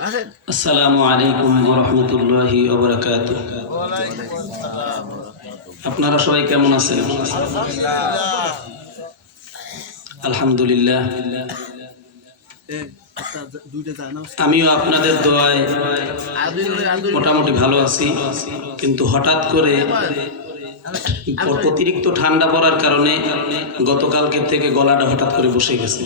আসসালামু আলাইকুম ওয়া রাহমাতুল্লাহি ওয়া বারাকাতুহু। আপনারা সবাই কেমন আছেন? আলহামদুলিল্লাহ। আমিও আপনাদের দোয়ায় মোটামুটি ভালো আছি, কিন্তু হঠাৎ করে অতিরিক্ত ঠান্ডা পড়ার কারণে গতকালকের থেকে গলাটা হঠাৎ করে বসে গেছে।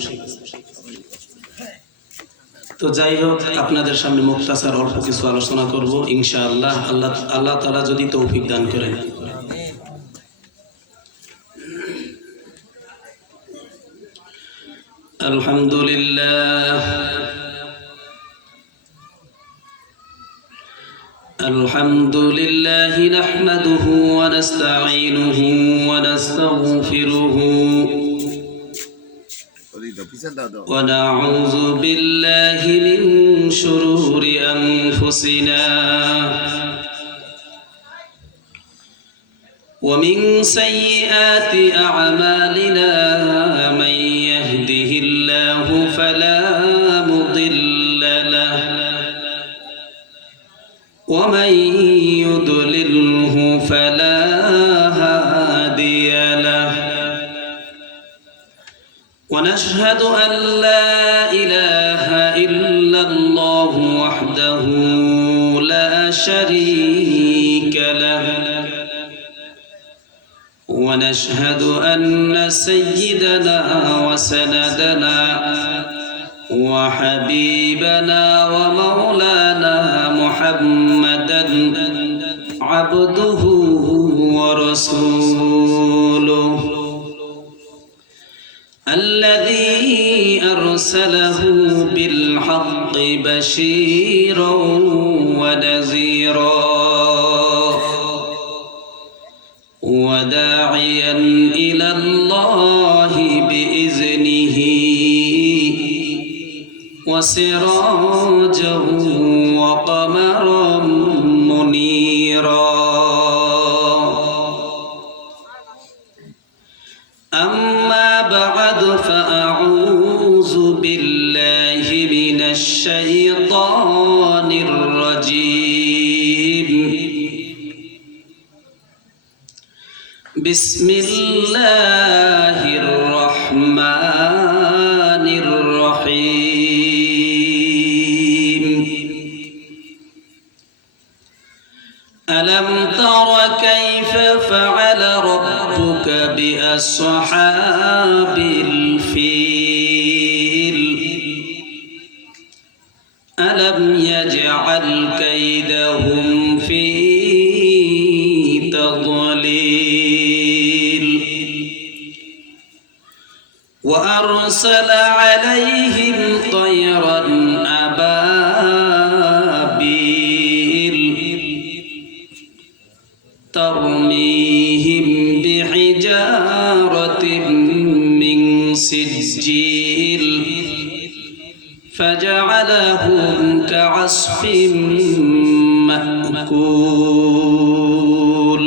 তো যাই হোক, আপনাদের সামনে মুখতাসার অল্প কিছু আলোচনা করব ইনশাআল্লাহ। আল্লাহ তাআলা যদি তৌফিক দান করেন। আলহামদুলিল্লাহ আলহামদুলিল্লাহ নাহমাদুহু ওয়া নাস্তাঈনুহু ওয়া নাস্তাগফিরুহু ونعوذ بالله من شرور أنفسنا ومن سيئات أعمالنا من يهده الله فلا مضل له ومن يضلله فلا هادي له ونشهد أن لا إله إلا الله وحده لا شريك له ونشهد أن سيدنا وسندنا وحبيبنا ومولانا محمدا عبده ورسوله الذي أرسله بالحق بشيرا ونذيرا وداعيا إلى الله بإذنه وسراجا وقمرا منيرا. أما بعد فأعوذ بالله من الشيطان الرجيم. بسم الله الرحمن الرحيم. ألم تر كيف فعل ربك بأصحاب الفيل ألم يجعل كيدهم في تضليل وأرسل عليهم طيرا أبابيل ترميهم بحجارة من سجيل فجعلهم كعصف مأكول.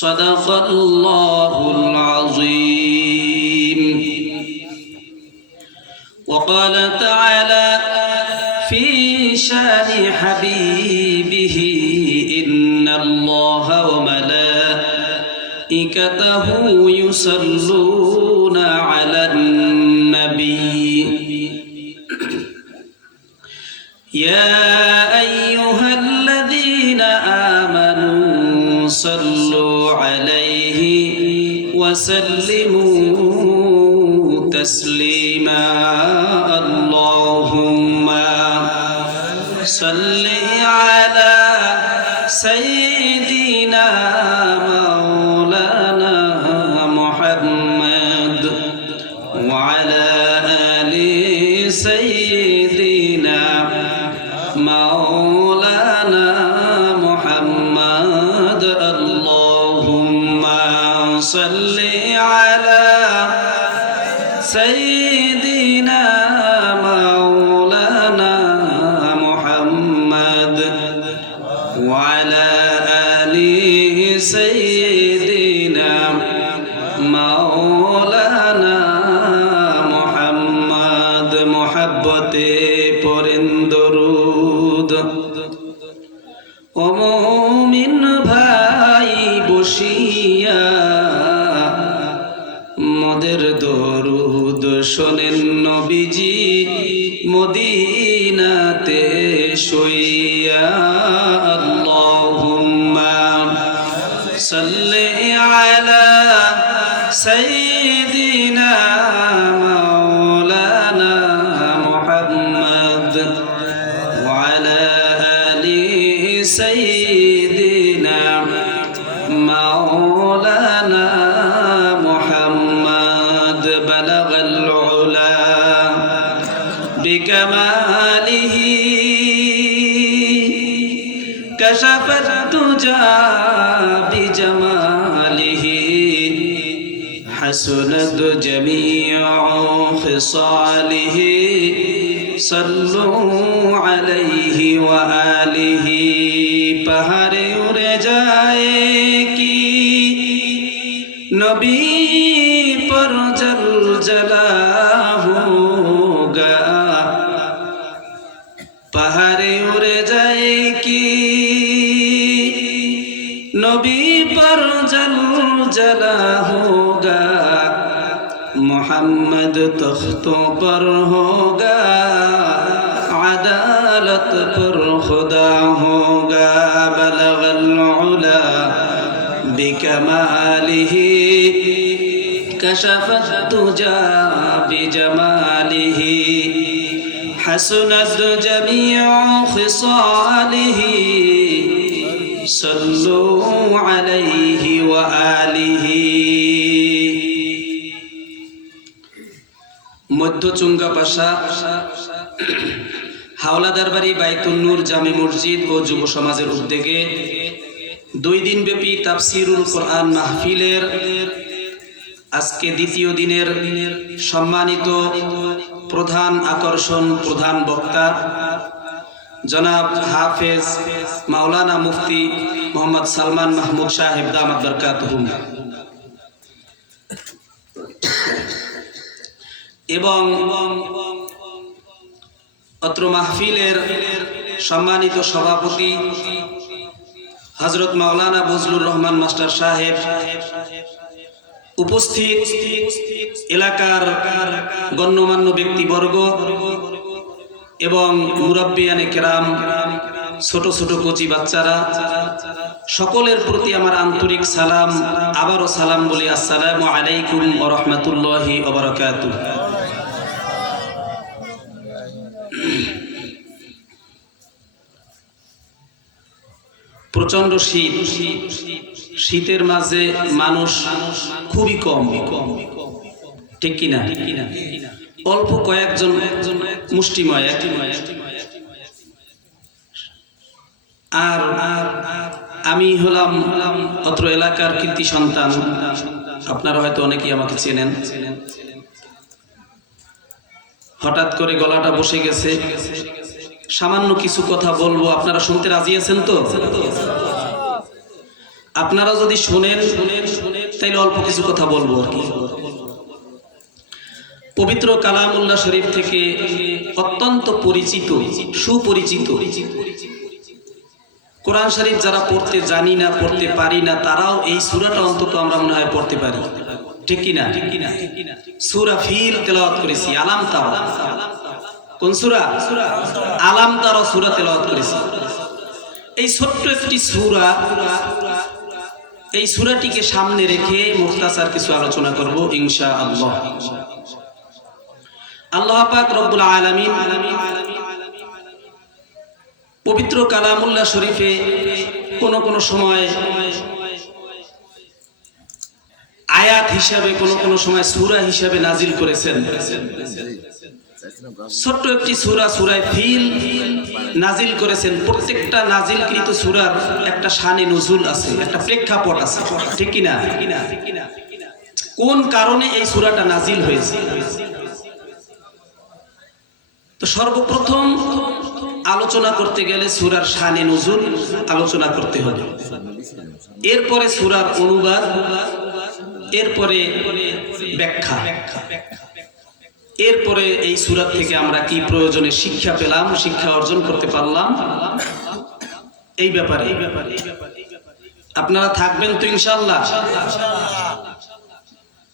صدق الله العظيم. وقال تعالى في شان حبيبه إن الله وملائكته يصلون على النبي يا أيها الذين آمنوا صلوا عليه وسلموا تسليما. اللهم صل على سيدنا مولانا محمد وعلى آل سيدنا مولانا محمد. اللهم صل على سيدنا مولانا محمد وعلى آل سيدنا مولانا محمد. محبت پرند শোনেন নবীজি মদিনাতে শুইয়া আল্লাহুম্মা সাল্লি আলা সাইয়্যিদিনা মাওলানা মুহাম্মদ ওয়া আলা আলি সাইয়্যিদিনা মাওলানা মুহাম্মদ বালাগাল উলা বিকামালিহি কাশাফাত তুজা বিজামালিহি حسنت جميع خصاله صلوا عليه وآله پہاڑے اڑے جائے کی نبی پر زلزلہ ہوگا پہاڑے اڑے جائے کی نبی پر زلزلہ ہوگا محمد تختوں پر ہوگا عدالت پر خدا ہوگا بلغ العلا بکمالہ کشف الدجى بجمالہ حسنت جميع خصاله صلوا عليه وآله মধ্যচুঙ্গা পাশা হাওলাদার বাড়ি বাইতুন নূর জামে মসজিদ ও যুব সমাজের উদ্যোগে 2 দিনব্যাপী তাফসিরুল কোরআন মাহফিলের আজকে দ্বিতীয় দিনের সম্মানিত প্রধান আকর্ষণ প্রধান বক্তা জনাব হাফেজ মাওলানা মুফতি মোহাম্মদ সালমান মাহমুদ সাহেব দামাত বরকাতুহুম এবং অত্র মাহফিলের সম্মানিত সভাপতি হযরত মাওলানা বজলুর রহমান মাস্টার সাহেব, উপস্থিত এলাকার গণ্যমান্য ব্যক্তিবর্গ এবং মুরব্বিয়ানে কেরাম, ছোট ছোট কচি বাচ্চারা, সকলের প্রতি আমার আন্তরিক সালাম। আবারও সালাম বলি, আসসালামু আলাইকুম ওয়া রাহমাতুল্লাহি ওয়া বারাকাতুহু। প্রচন্ড শীত, শীতের মাঝে মানুষ খুবই কম, ঠিক কিনা? অল্প কয়েকজন মুষ্টিময়, আর আমি হলাম অত্র এলাকার কৃতি সন্তান। আপনারা হয়তো অনেকেই আমাকে চেনেন। হঠাৎ করে গলাটা বসে গেছে, সামান্য কিছু কথা বলবো, আপনারা শুনতে রাজি আছেন তো? আপনারা যদি শোনেন তাইলে অল্প কিছু কথা বলবো আর কি। পবিত্র কালামুল্লাহ শরীফ থেকে অত্যন্ত পরিচিত, সুপরিচিত কোরআন শরীফ যারা পড়তে জানি না, পড়তে পারি না, তারাও এই সূরাটা অন্তত আমরা মনে হয় পড়তে পারি, ঠিক কিনা? সূরা ফিল তেলাওয়াত করেছি, আলাম তারা। কোন সূরা? আলাম তারা সূরা তেলাওয়াত করেছি। এই ছোট্ট একটি সূরা, এই সূরাটিকে সামনে রেখে মুখতাসার কিছু আলোচনা করব ইনশাআল্লাহ। আল্লাহ পাক রব্বুল আলামিন পবিত্র কালামুল্লাহ শরীফে কোন কোন সময় আয়াত হিসাবে, কোন সময় সূরা হিসাবে নাজিল করেছেন। ছোট্ট একটি সূরা, সূরায়ে ফিল নাজিল করেছেন। প্রত্যেকটা নাজিলকৃত সূরার একটা শানে নুজুল আছে, একটা প্রেক্ষাপট আছে, ঠিক কিনা? কোন কারণে এই সূরাটা নাজিল হয়েছে? তো সর্বপ্রথম আলোচনা করতে গেলে সূরার শানে নুজুল আলোচনা করতে হবে, এরপরে সূরার অনুবাদ, এরপরে ব্যাখ্যা, এরপরে এই সূরা থেকে আমরা কি প্রয়োজনে শিক্ষা পেলাম, শিক্ষা অর্জন করতে পারলাম, এই ব্যাপারে আপনারা থাকবেন তো ইনশাআল্লাহ?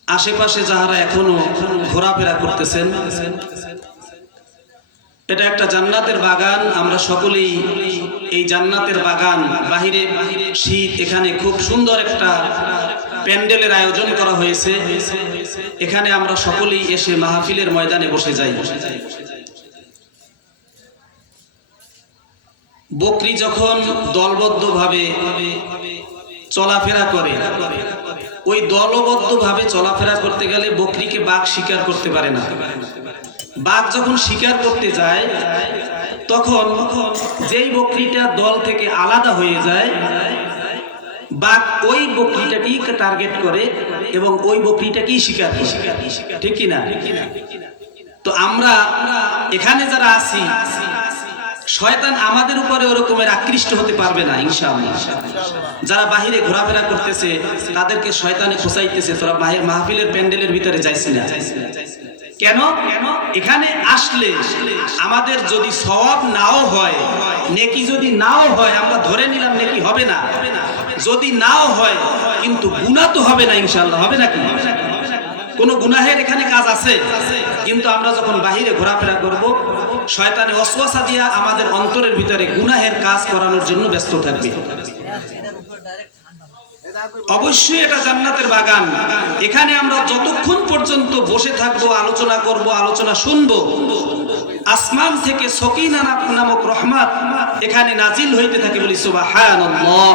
আশেপাশে যাহারা এখনো ঘোরাফেরা করতেছেন, এটা একটা জান্নাতের বাগান। আমরা সকলেই এই জান্নাতের বাগান, বাহিরে শীত, এখানে খুব সুন্দর একটা প্যান্ডেলের আয়োজন করা হয়েছে। এখানে আমরা সকলেই এসে মাহফিলের ময়দানে বসে যাই। বকরি যখন দলবদ্ধভাবে চলাফেরা করে, ওই দলবদ্ধভাবে চলাফেরা করতে গেলে বকরিকে বাঘ শিকার করতে পারে না। বাঘ যখন শিকার করতে যায়, তখন যেই বকরিটা দল থেকে আলাদা হয়ে যায়, বাঘ ওই বকরিটাকেই টার্গেট করে এবং ওই বকরিটাকেই শিকার করে, ঠিক কিনা? তো আমরা এখানে যারা আছি, শয়তান আমাদের উপরে ওরকমের আকৃষ্ট হতে পারবে না ইনশাআল্লাহ। যারা বাহিরে ঘোরাফেরা করতেছে তাদেরকে শয়তানে খোঁচাইতেছে, তোরা মাহফিলের প্যান্ডেলের ভিতরে যাইস না। কেন? এখানে আসলে আমাদের যদি সওয়াব নাও হয়, নেকি যদি নাও হয়, আমরা ধরে নিলাম নেকি হবে না, যদি নাও হয় কিন্তু গুনাহ তো হবে না ইনশাআল্লাহ, হবে নাকি? কোন গুনাহের এখানে কাজ আছে? কিন্তু আমরা যখন বাহিরে ঘোরাফেরা করব, শয়তানে ওয়াসওয়াসা দিয়া আমাদের অন্তরের ভিতরে গুনাহের কাজ করানোর জন্য ব্যস্ত থাকবে। অবশ্যই এটা জান্নাতের বাগান। এখানে আমরা যতক্ষণ পর্যন্ত বসে থাকবো, আলোচনা করব, আলোচনা শুনবো, আসমান থেকে সকিনা নামক রহমত এখানে নাজিল হইতে থাকে। বলি সুবহানাল্লাহ।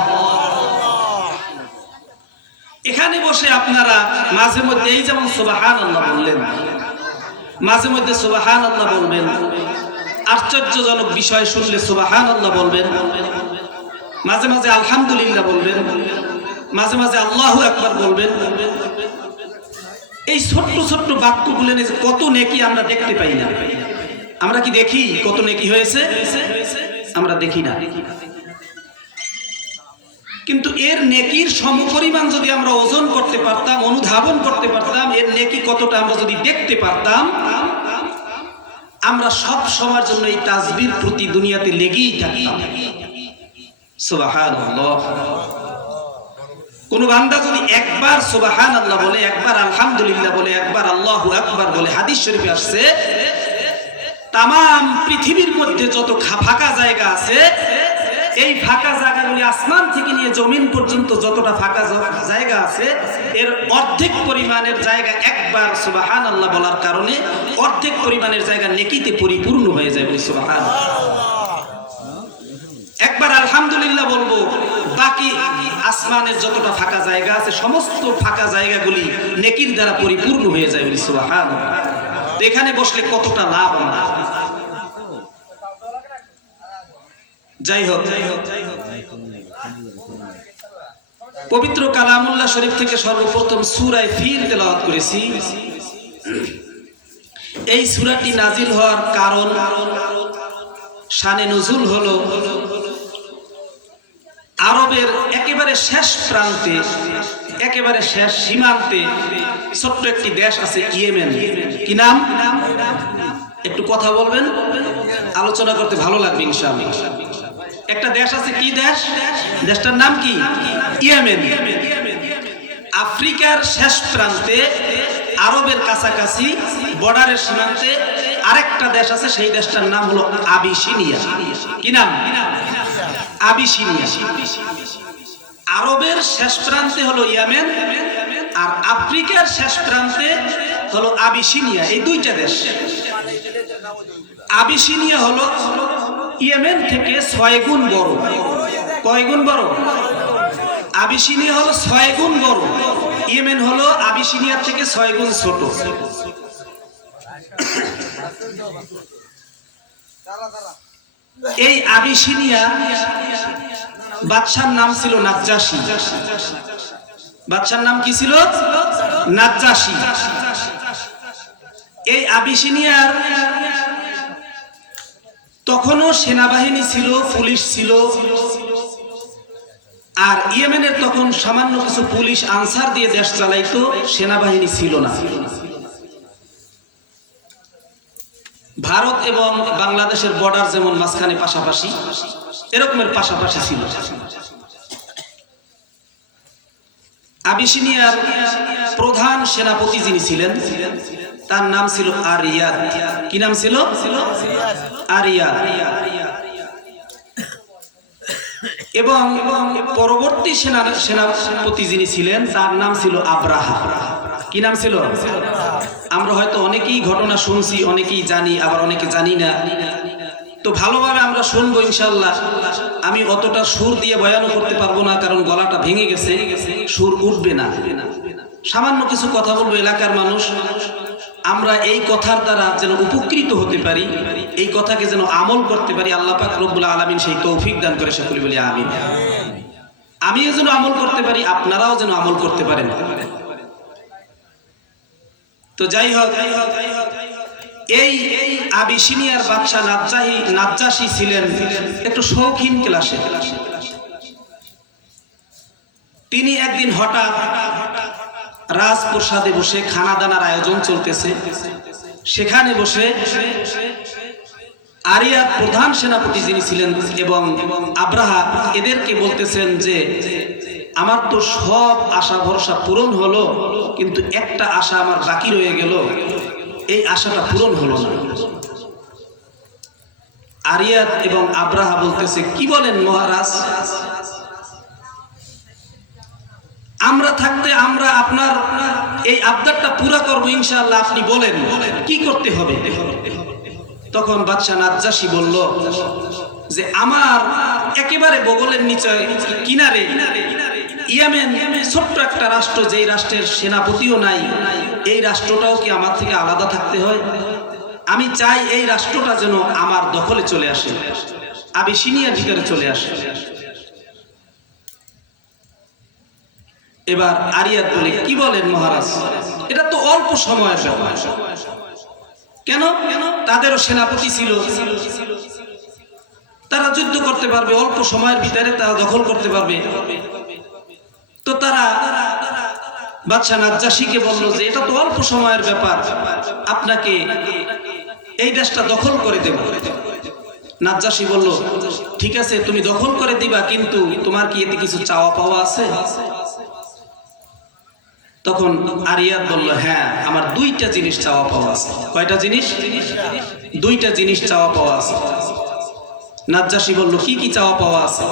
এখানে বসে আপনারা মাঝে মধ্যে এই যেমন সুবহানাল্লাহ বললেন, মাঝে মধ্যে সুবহানাল্লাহ বলবেন, আশ্চর্যজনক বিষয় শুনলে সুবহানাল্লাহ বলবেন, মাঝে মাঝে আলহামদুলিল্লাহ বলবেন, মাঝে মাঝে আল্লাহু আকবার বলবেন। এই ছোট্ট ছোট্ট বাক্যগুলো নিয়ে কত নেকি আমরা দেখতে পাই না। আমরা কি দেখি কত নেকি হয়েছে? আমরা দেখি না। কিন্তু এর নেকির সমপরিমাণ যদি আমরা ওজন করতে পারতাম, অনুধাবন করতে পারতাম, এর নেকি কতটা আমরা যদি দেখতে পারতাম, আমরা সব সময়ের জন্য এই তাসবির প্রতি দুনিয়াতে লেগেই থাকতাম। সুবহানাল্লাহ। কোন বান্দা যদি একবার সুবহানাল্লাহ বলে, একবার আলহামদুলিল্লাহ বলে, একবার আল্লাহু আকবার বলে, হাদিস শরীফে আসছে তামাম পৃথিবীর মধ্যে যত ফাঁকা জায়গা আছে, এই ফাঁকা জায়গাগুলি আসমান থেকে নিয়ে জমিন পর্যন্ত যতটা ফাঁকা জায়গা আছে, এর অর্ধেক পরিমাণের জায়গা একবার সুবহানাল্লাহ বলার কারণে অর্ধেক পরিমাণের জায়গা নেকিতে পরিপূর্ণ হয়ে যায়। বলি সুবহানাল্লাহ। একবার আলহামদুলিল্লাহ বলবো, বাকি আসমানের যতটা ফাঁকা জায়গা আছে সমস্ত ফাঁকা জায়গাগুলি নেকির দ্বারা পরিপূর্ণ হয়ে যায়। বলি সুবহানাল্লাহ। তো এখানে বসলে কতটা লাভ আমার। যাই হোক, পবিত্র কালামুল্লাহ শরীফ থেকে সর্বপ্রথম সূরা ফিল তেলাওয়াত করেছি। এই সূরাটি নাজিল হওয়ার কারণ, শানে নুজুল হলো আরবের একেবারে শেষ প্রান্তে, একেবারে শেষ সীমান্তে ছোট্ট একটি দেশ আছে, ইয়েমেন। কি নাম? একটু কথা বলবেন, আলোচনা করতে ভালো লাগবে ইনশাআল্লাহ। একটা দেশ আছে, কি দেশ? দেশটার নাম কি? ইয়েমেন। আফ্রিকার শেষ প্রান্তে, আরবের কাছাকাছি বর্ডারের সীমান্তে আরেকটা দেশ আছে, সেই দেশটার নাম হলো আবিসিনিয়া। কি নাম? আবিসিনিয়া। আরবের শেষ প্রান্তে হলো ইয়েমেন, আর আফ্রিকার শেষ প্রান্তে হলো আবিসিনিয়া। এই দুইটা দেশ। আবিসিনিয়া হলো ইয়েমেন থেকে 6 গুণ বড়। কয় গুণ বড়? আবিসিনিয়া হলো 6 গুণ বড়, ইয়েমেন হলো আবিসিনিয়ার থেকে 6 গুণ ছোট। এই আবিসিনিয়া বাদশার নাম ছিল নাজ্জাশী। বাদশার নাম কি ছিল? নাজ্জাশী। এই আবিসিনিয়ার তখনও সেনাবাহিনী ছিল, পুলিশ ছিল, আর ইয়েমেনের তখন সামান্য কিছু পুলিশ আনসার দিয়ে দেশ চালাইতো, সেনাবাহিনী ছিল না। ভারত এবং বাংলাদেশের বর্ডার যেমন মাঝখানে পাশাপাশি, এরকমের পাশাপাশি ছিল। আবিসিনিয়ার প্রধান সেনাপতি যিনি ছিলেন তার নাম ছিল আরিয়াদ। কি নাম ছিল? আরিয়াদ। এবং পরবর্তী সেনাপতি যিনি ছিলেন তার নাম ছিল আব্রাহা। কি নাম ছিল? আমরা হয়তো অনেকেই ঘটনা শুনছি, অনেকেই জানি, আবার অনেকে জানি না। তো ভালোভাবে আমরা শুনবো ইনশাআল্লাহ। আমি অতটা সুর দিয়ে বয়ানও করতে পারবো না, কারণ গলাটা ভেঙে গেছে, সুর উঠবে না। সামান্য কিছু কথা বলবো এলাকার মানুষ, আমরা এই কথার দ্বারা যেন উপকৃত হতে পারি, এই কথাকে যেন আমল করতে পারি। আল্লাহ পাক রব্বুল আলামিন সেই তৌফিক দান করে, সকলে বলি আমিন। আমিও যেন আমল করতে পারি, আপনারাও যেন আমল করতে পারেন। তো যাই হোক, এই আবিসিনিয়ার বাদশা নাজ্জাশী ছিলেন একটু শৌখিন ক্লাসে। তিনি একদিন হঠাৎ রাজপ্রাসাদে বসে খানাদানার আয়োজন চলতেছে, সেখানে বসে আরিয়াদ প্রধান সেনাপতি যিনি ছিলেন এবং আব্রাহা এদেরকে বলতেছেন যে আমার তো সব আশা ভরসা পূরণ হলো, কিন্তু একটা আশা আমার বাকি রয়ে গেল, এই আশাটা পূরণ হলো না। আরিয়াদ এবং আব্রাহা বলতেছে, কি বলেন মহারাজ? আমরা থাকতে আমরা আপনার এই আবদারটা পুরা করবো ইনশাআল্লাহ, আপনি বলেন কি করতে হবে। তখন বাদশা নাজ্জাশী বলল যে আমার একেবারে বগলের নিচে কিনারে ইয়েমেন ছোট্ট একটা রাষ্ট্র, যেই রাষ্ট্রের সেনাপতিও নাই, এই রাষ্ট্রটাও কি আমার থেকে আলাদা থাকতে হয়? আমি চাই এই রাষ্ট্রটা যেন আমার দখলে চলে আসে, আবিসিনিয়ার ভিতরে চলে আসে। এবার আরিয়াদ বলে, কি বলেন মহারাজ? এটা তো অল্প সময়ের ব্যাপার। কেন? তাদেরও সেনাপতি ছিল, তারা যুদ্ধ করতে পারবে, অল্প সময়ের ভিতরে তারা দখল করতে পারবে। তো তারা বাদশা নাজ্জাশীকে বলল যে এটা তো অল্প সময়ের ব্যাপার, আপনাকে এই দেশটা দখল করে দেব। নাজ্জাশী বলল, ঠিক আছে তুমি দখল করে দিবা, কিন্তু তোমার কি এতে কিছু চাওয়া পাওয়া আছে? তখন আরিয়াদ বলল, হ্যাঁ আমার দুইটা জিনিস চাওয়া পাওয়া আছে। কয়টা জিনিস? দুইটা জিনিস চাওয়া পাওয়া আছে। নাজ্জাশী বলল, কি কি চাওয়া পাওয়া আছে?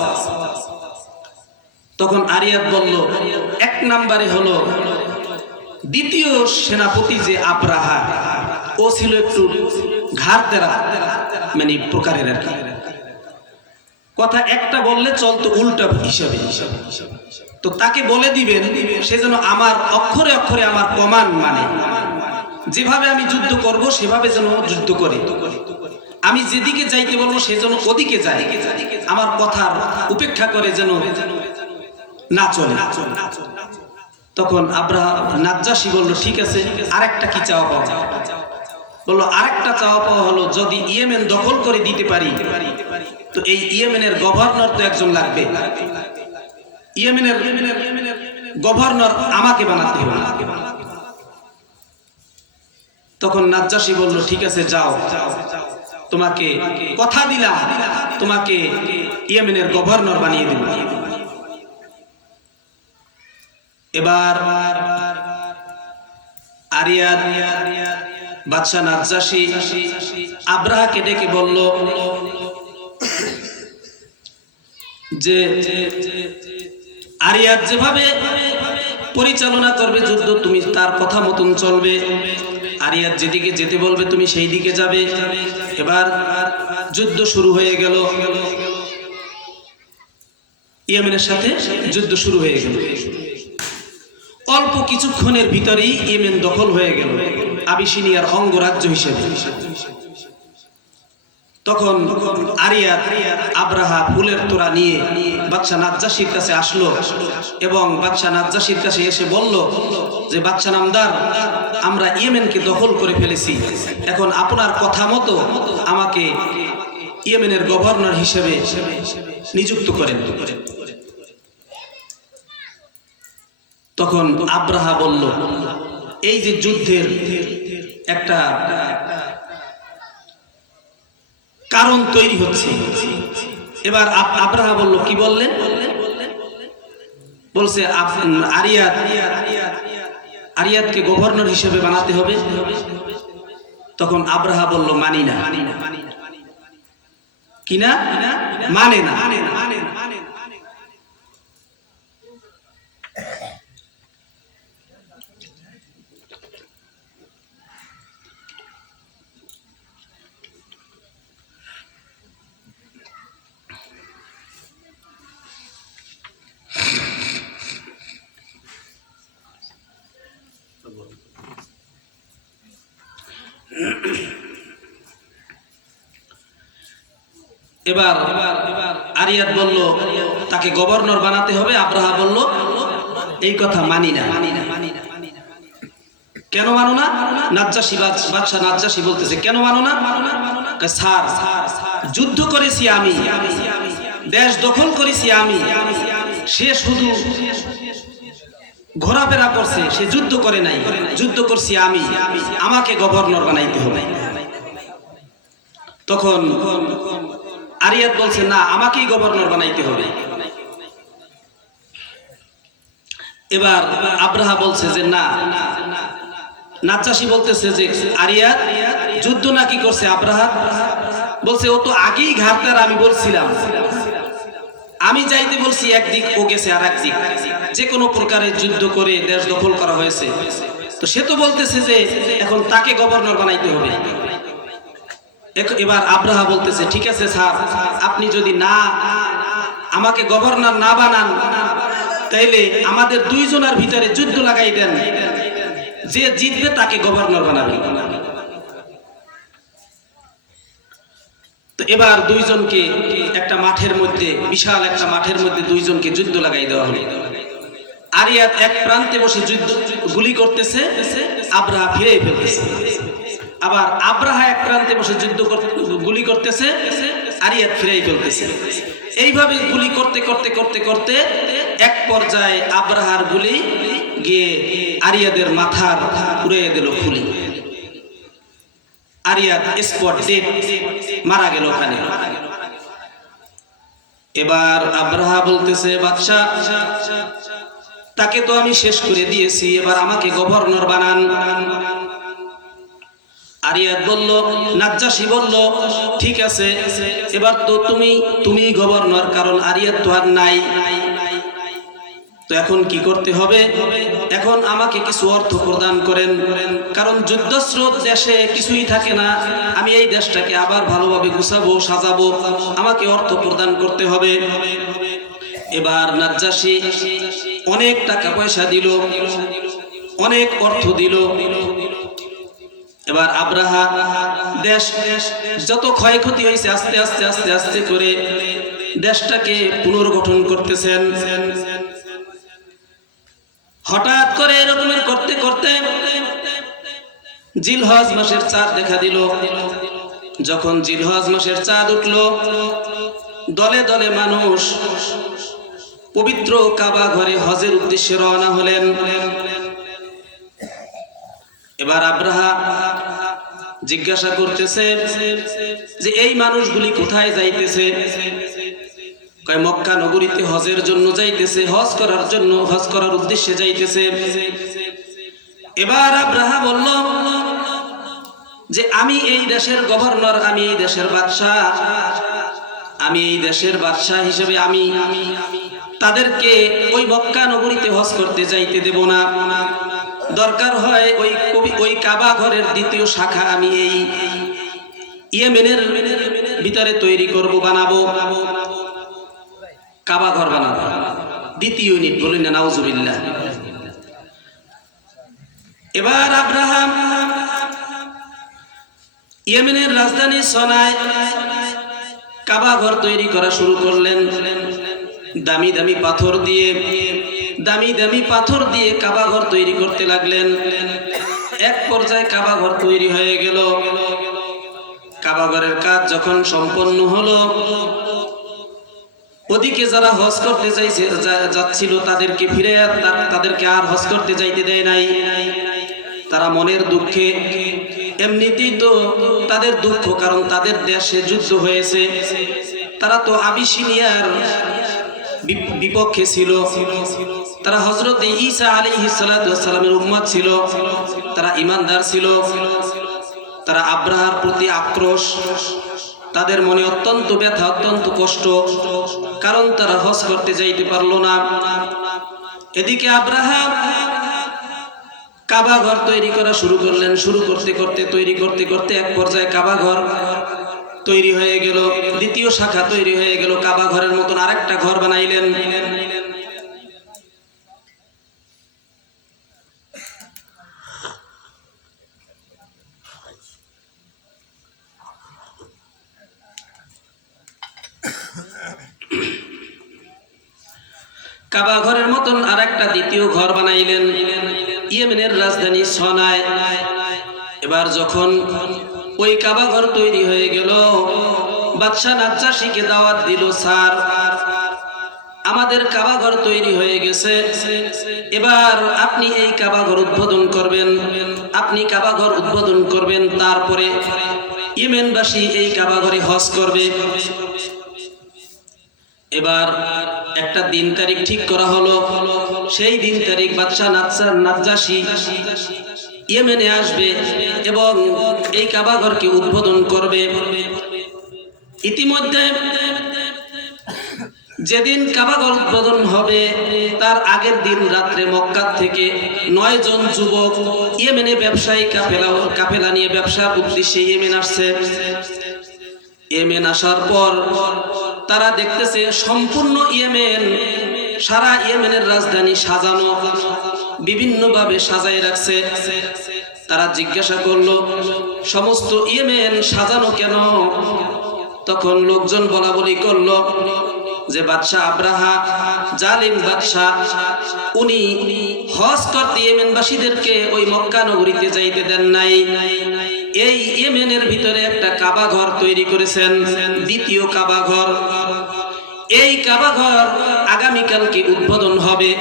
তখন আরিয়াদ বলল, এক নম্বরে হলো দ্বিতীয় সেনাপতি যে আব্রাহা, ও ছিল একটু ঘাড় তেরা মানে প্রকারের আর কি, কথা একটা বললে চলতো উল্টা হিসাবে। তো তাকে বলে দিবেন সে যেন আমার অক্ষরে অক্ষরে আমার কমান মানে, যেভাবে আমি যুদ্ধ করব সেভাবে যেন যুদ্ধ করে, আমি যেদিকে যাইতে বলবো সে যেন ওদিকে যায়, আমার কথার উপেক্ষা করে যেন না চলে। তখন নাজ্জাশী বলল, ঠিক আছে আরেকটা কি চাওয়া পাওয়া? বললো, আরেকটা চাওয়া পাওয়া হলো যদি ইয়েমেন দখল করে দিতে পারি, তো এই ইয়েমেনের গভর্নর তো একজন লাগবে, ইয়েমেনের গভর্নর আমাকে বানাতে হবে। তখন নাজ্জাশী বলল, ঠিক আছে যাও, তোমাকে কথা দিলাম, তোমাকে ইয়েমেনের গভর্নর বানিয়ে দেব। এবার আরিয়াদ বাদশা নাজ্জাশী আব্রাহাকে ডেকে বলল যে আরিয়াদ যেভাবে পরিচালনা করবে যুদ্ধ, তুমি তার কথা মতন চলবে, আরিয়াদ যেদিকে যেতে বলবে তুমি সেই দিকে যাবে। এবার যুদ্ধ শুরু হয়ে গেল, ইয়েমেনের সাথে যুদ্ধ শুরু হয়ে গেল। অল্প কিছুক্ষণের ভিতরেই ইয়েমেন দখল হয়ে গেল আবিসিনিয়ার অঙ্গরাজ্য হিসেবে। তখন আরিয়াদ আব্রাহা ফুলের তোড়া নিয়ে বাদশা নাজ্জাশীর কাছে আসলো এবং বাদশা নাজ্জাশীর কাছে এসে বলল যে বাদশা নামদার, আমরা ইয়েমেনকে দখল করে ফেলেছি, এখন আপনার কথা মতো আমাকে ইয়েমেনের গভর্নর হিসেবে নিযুক্ত করেন। তখন আব্রাহা বলল, এই যে যুদ্ধের একটা কারণ তৈরি হচ্ছে। এবার আব্রাহা বলল, কি বললেন? বলছে আরিয়াতকে গভর্নর হিসেবে বানাতে হবে। তখন আব্রাহা বলল মানি না। কিনা মানে না। এবার আরিয়াত বলল তাকে গভর্নর বানাতে হবে। আব্রাহা বলল এই কথা মানি না। কেন মানো না? নাজ্জাশী বাদশা নাজ্জাশী বলতেছে কেন মানো না? স্যার, যুদ্ধ করেছি আমি, দেশ দখল করেছি আমি, সে শুধু ঘোরাফেরা করছে, সে যুদ্ধ করে নাই। যুদ্ধ করছি আমি, আমাকে গভর্নর বানাইতে হবে। তখন আরিয়াত বলছে না, আমাকেই গভর্নর বানাইতে হবে। এবার আব্রাহা বলছে যে না। নাজ্জাশী বলতেছে যে আরিয়াত যুদ্ধ নাকি করছে? আব্রাহা বলছে ও তো আগেই ঘাটতার, আমি বলছিলাম, আমি যাইতে বলছি একদিক, ও গেছে আর একদিক, যে কোনো প্রকারের যুদ্ধ করে দেশ দখল করা হয়েছে। তো সে তো বলতেছে যে এখন তাকে গভর্নর বানাইতে হবে। এবার আব্রাহা বলতেছে ঠিক আছে স্যার, আপনি যদি না আমাকে গভর্নর না বানান, তাইলে আমাদের দুইজনের ভিতরে যুদ্ধ লাগাই দেন, যে জিতবে তাকে গভর্নর বানাবেন। তো এবার দুইজনকে একটা মাঠের মধ্যে, বিশাল একটা মাঠের মধ্যে দুইজনকে যুদ্ধ লাগাই দেওয়া হলো। আরিয়াত এক প্রান্তে বসে যুদ্ধ গুলি করতেছে, আব্রাহা ফিরে ফেলতেছে। আবার আব্রাহা এক প্রান্তে বসে যুদ্ধ গুলি করতেছে, আরিয়াত ফিরেই ফেলতেছে। এইভাবে গুলি করতে করতে করতে করতে এক পর্যায়ে আব্রাহার গুলি গিয়ে আরিয়াদের মাথার উড়িয়ে দিল খুলি। আরিয়াত স্পট ডেড, মারা গেল ওখানে। এবার আব্রাহা বলতেছে বাদশা, তাকে তো আমি শেষ করে দিয়েছি, এবার আমাকে গভর্নর বানান। আরিয়াত বলল, নাজ্জাশী বলল ঠিক আছে, এবার তো তুমি গভর্নর, কারণ আরিয়াত তো আর নাই। তো এখন কি করতে হবে? এখন আমাকে কিছু অর্থ প্রদান করেন, কারণ যুদ্ধস্রোত দেশে কিছুই থাকে না, আমি এই দেশটাকে আবার ভালোভাবে গুছাবো, সাজাবো, আমাকে অর্থ প্রদান করতে হবে। এবার নাজ্জাশী অনেক টাকা পয়সা দিল, অনেক অর্থ দিল। এবার আব্রাহা দেশ যত ক্ষয়ক্ষতি হয়েছে আস্তে আস্তে আস্তে আস্তে করে দেশটাকে পুনর্গঠন করতেছেন। হঠাৎ করে এরকমের করতে করতে জিলহজ মাসের চাঁদ দেখা দিল। যখন জিলহজ মাসের চাঁদ উঠল, দলে দলে মানুষ পবিত্র কাবা ঘরে হজের উদ্দেশ্যে রওনা হলেন। এবার আব্রাহা জিজ্ঞাসা করতেছে যে এই মানুষগুলি কোথায় যাইতেছে? কয় মক্কা নগরীতে হজের জন্য যাইতেছে, হজ করার জন্য, হজ করার উদ্দেশ্যে যাইতেছে। এবার আব্রাহা বলল যে আমি এই দেশের গভর্নর, আমি এই দেশের বাদশাহ, আমি এই দেশের বাদশাহ হিসেবে আমি তাদেরকে ওই মক্কা নগরীতে হজ করতে যাইতে দেব না। দরকার হয় ওই কাবা ঘরের দ্বিতীয় শাখা আমি এই ইয়েমেনের ভিতরে তৈরি করব, বানাবো, কাবা ঘর বানাবো, দ্বিতীয় ইউনিট। বলেন না নাউজুবিল্লাহ। এবার আব্রাহাম ইয়েমেনের রাজধানী সনায় কাবা ঘর তৈরি করা শুরু করলেন। দামি দামি পাথর দিয়ে, দামি দামি পাথর দিয়ে কাবা ঘর তৈরি করতে লাগলেন। এক পর্যায়ে কাবা ঘর তৈরি হয়ে গেল। কাবা ঘরের কাজ যখন সম্পন্ন হলো, ওদিকে যারা হজ করতে যাচ্ছিল তাদেরকে ফিরে, তাদেরকে আর হজ করতে যাইতে দেয় নাই। তারা মনের দুঃখে, এমনিতেই তো তাদের দুঃখ, কারণ তাদের দেশে যুদ্ধ হয়েছে, তারা তো আবিসিনিয়ার বিপক্ষে ছিল। তারা হযরত ঈসা আলাইহিস সালাতু ওয়াস সালামের উম্মত ছিল, তারা ঈমানদার ছিল, তারা আব্রাহার প্রতি আক্রোশ, তাদের মনে অত্যন্ত ব্যথা, অত্যন্ত কষ্ট, কারণ তারা হজ করতে যাইতে পারলো না। এদিকে আব্রাহা কাবা ঘর তৈরি করা শুরু করলেন। শুরু করতে করতে তৈরি করতে করতে এক পর্যায়ে কাবা ঘর তৈরি হয়ে গেল, দ্বিতীয় শাখা তৈরি হয়ে গেল। কাবা ঘরের মতন আরেকটা ঘর বানাইলেন। কাবা ঘরের মতন আরেকটা দ্বিতীয় ঘর বানাইলেন ইয়েমেনের রাজধানী সনায়। এবার যখন ওই কাবা ঘর তৈরি হয়ে গেল, বাদশা নাজ্জাশীকে দাওয়াত দিল, স্যার আমাদের কাবা ঘর তৈরি হয়ে গেছে, এবার আপনি এই কাবা ঘর উদ্বোধন করবেন, আপনি কাবা ঘর উদ্বোধন করবেন, তারপরে ইয়েমেনবাসী এই কাবা ঘরে হজ করবে। এবার একটা দিন তারিখ ঠিক করা হলো। সেই দিন তারিখ বাদশা নাজ্জাশী ইয়েমেনে আসবে এবং এই কাবা ঘরকে উদ্বোধন করবে। ইতিমধ্যে যেদিন কাবা ঘর উদ্বোধন হবে তার আগের দিন রাত্রে মক্কা থেকে 9 জন যুবক ইয়েমেনে ব্যবসায়ী কাফেলা নিয়ে ব্যবসার উদ্দেশ্যে ইয়েমেন আসছে। ইয়েমেন আসার পর তারা দেখতেছে সম্পূর্ণ ইয়েমেন, সারা ইয়েমেনের রাজধানী সাজানো, বিভিন্নভাবে সাজায় রাখছে। তারা জিজ্ঞাসা করলো, সমস্ত ইয়েমেন সাজানো কেন? তখন লোকজন বলা বলি করলো যে বাদশা আব্রাহা, জালিম বাদশা, উনি হজ করতে ইয়েমেনবাসীদেরকে ওই মক্কা নগরীতে যাইতে দেন নাই। এই ইয়েমেনের ভিতরে একটা কাবা ঘর তৈরি করেছেন, দ্বিতীয় কাবা ঘর। এই কাবা ঘর আগামীকালকে উদ্বোধন হবে।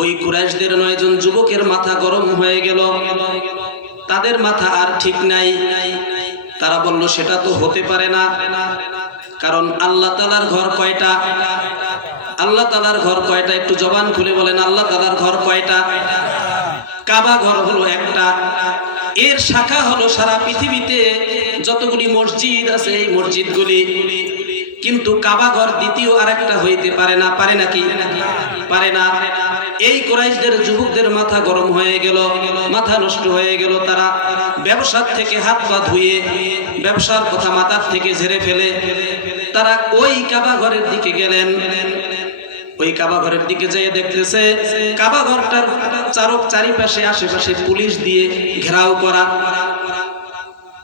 ওই কুরাইশদের 9 জন যুবকের মাথা গরম হয়ে গেল, তাদের মাথা আর ঠিক নাই। তারা বলল সেটা তো হতে পারে না, কারণ আল্লাহ তাআলার ঘর কয়টা? আল্লাহ তাআলার ঘর কয়টা? একটু জবান খুলে বলেন, আল্লাহ তাআলার ঘর কয়টা? কাবা ঘর হলো একটা, এর শাখা হলো সারা পৃথিবীতে যতগুলি মসজিদ আছে এই মসজিদগুলি। কিন্তু কাবা ঘর দ্বিতীয় আরেকটা হইতে পারে না। পারে নাকি? পারে না। এই কুরাইশদের যুবকদের মাথা গরম হয়ে গেল, মাথা নষ্ট হয়ে গেল। তারা ব্যবসার থেকে হাত পা ধুয়ে, ব্যবসার কথা মাথার থেকে ঝেড়ে ফেলে তারা ওই কাবা ঘরের দিকে গেলেন। ওই কাবা ঘরের দিকে যেয়ে দেখতেছে কাবা ঘরটার চারিপাশে আশেপাশে পুলিশ দিয়ে ঘেরাও করা,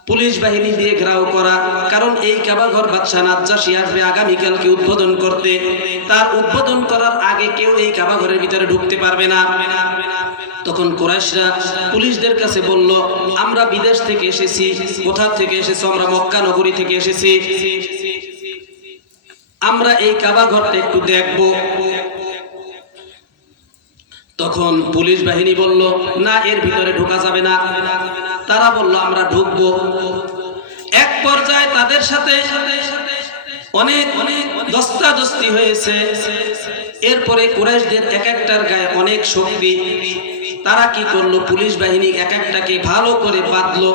পুলিশ বাহিনী দিয়ে ঘেরাও করা। কারণ এই কাবা ঘর বাদশা নাজ্জাশী আসবে আগামীকালকে উদ্বোধন করতে। তার উদ্বোধন করার আগে কেউ এই কাবা ঘরের ভিতরে ঢুকতে পারবে না। তখন কুরাইশরা পুলিশদের কাছে বলল, আমরা বিদেশ থেকে এসেছি। কোথা থেকে এসেছি? আমরা মক্কা নগরী থেকে এসেছি, আমরা এই কাবা ঘরটা একটু দেখব। তখন পুলিশ বাহিনী বলল, না, এর ভিতরে ঢোকা যাবে না। তারা বলল, আমরা ঢুকবো। এক পর্যায়ে তাদের সাথে অনেক দস্তাদস্তি হয়েছে। এরপরে কুরাইশদের এক একটার গায়ে অনেক শক্তি। তারা কি করলো? পুলিশ বাহিনী এক একটাকে ভালো করে বাঁধলো,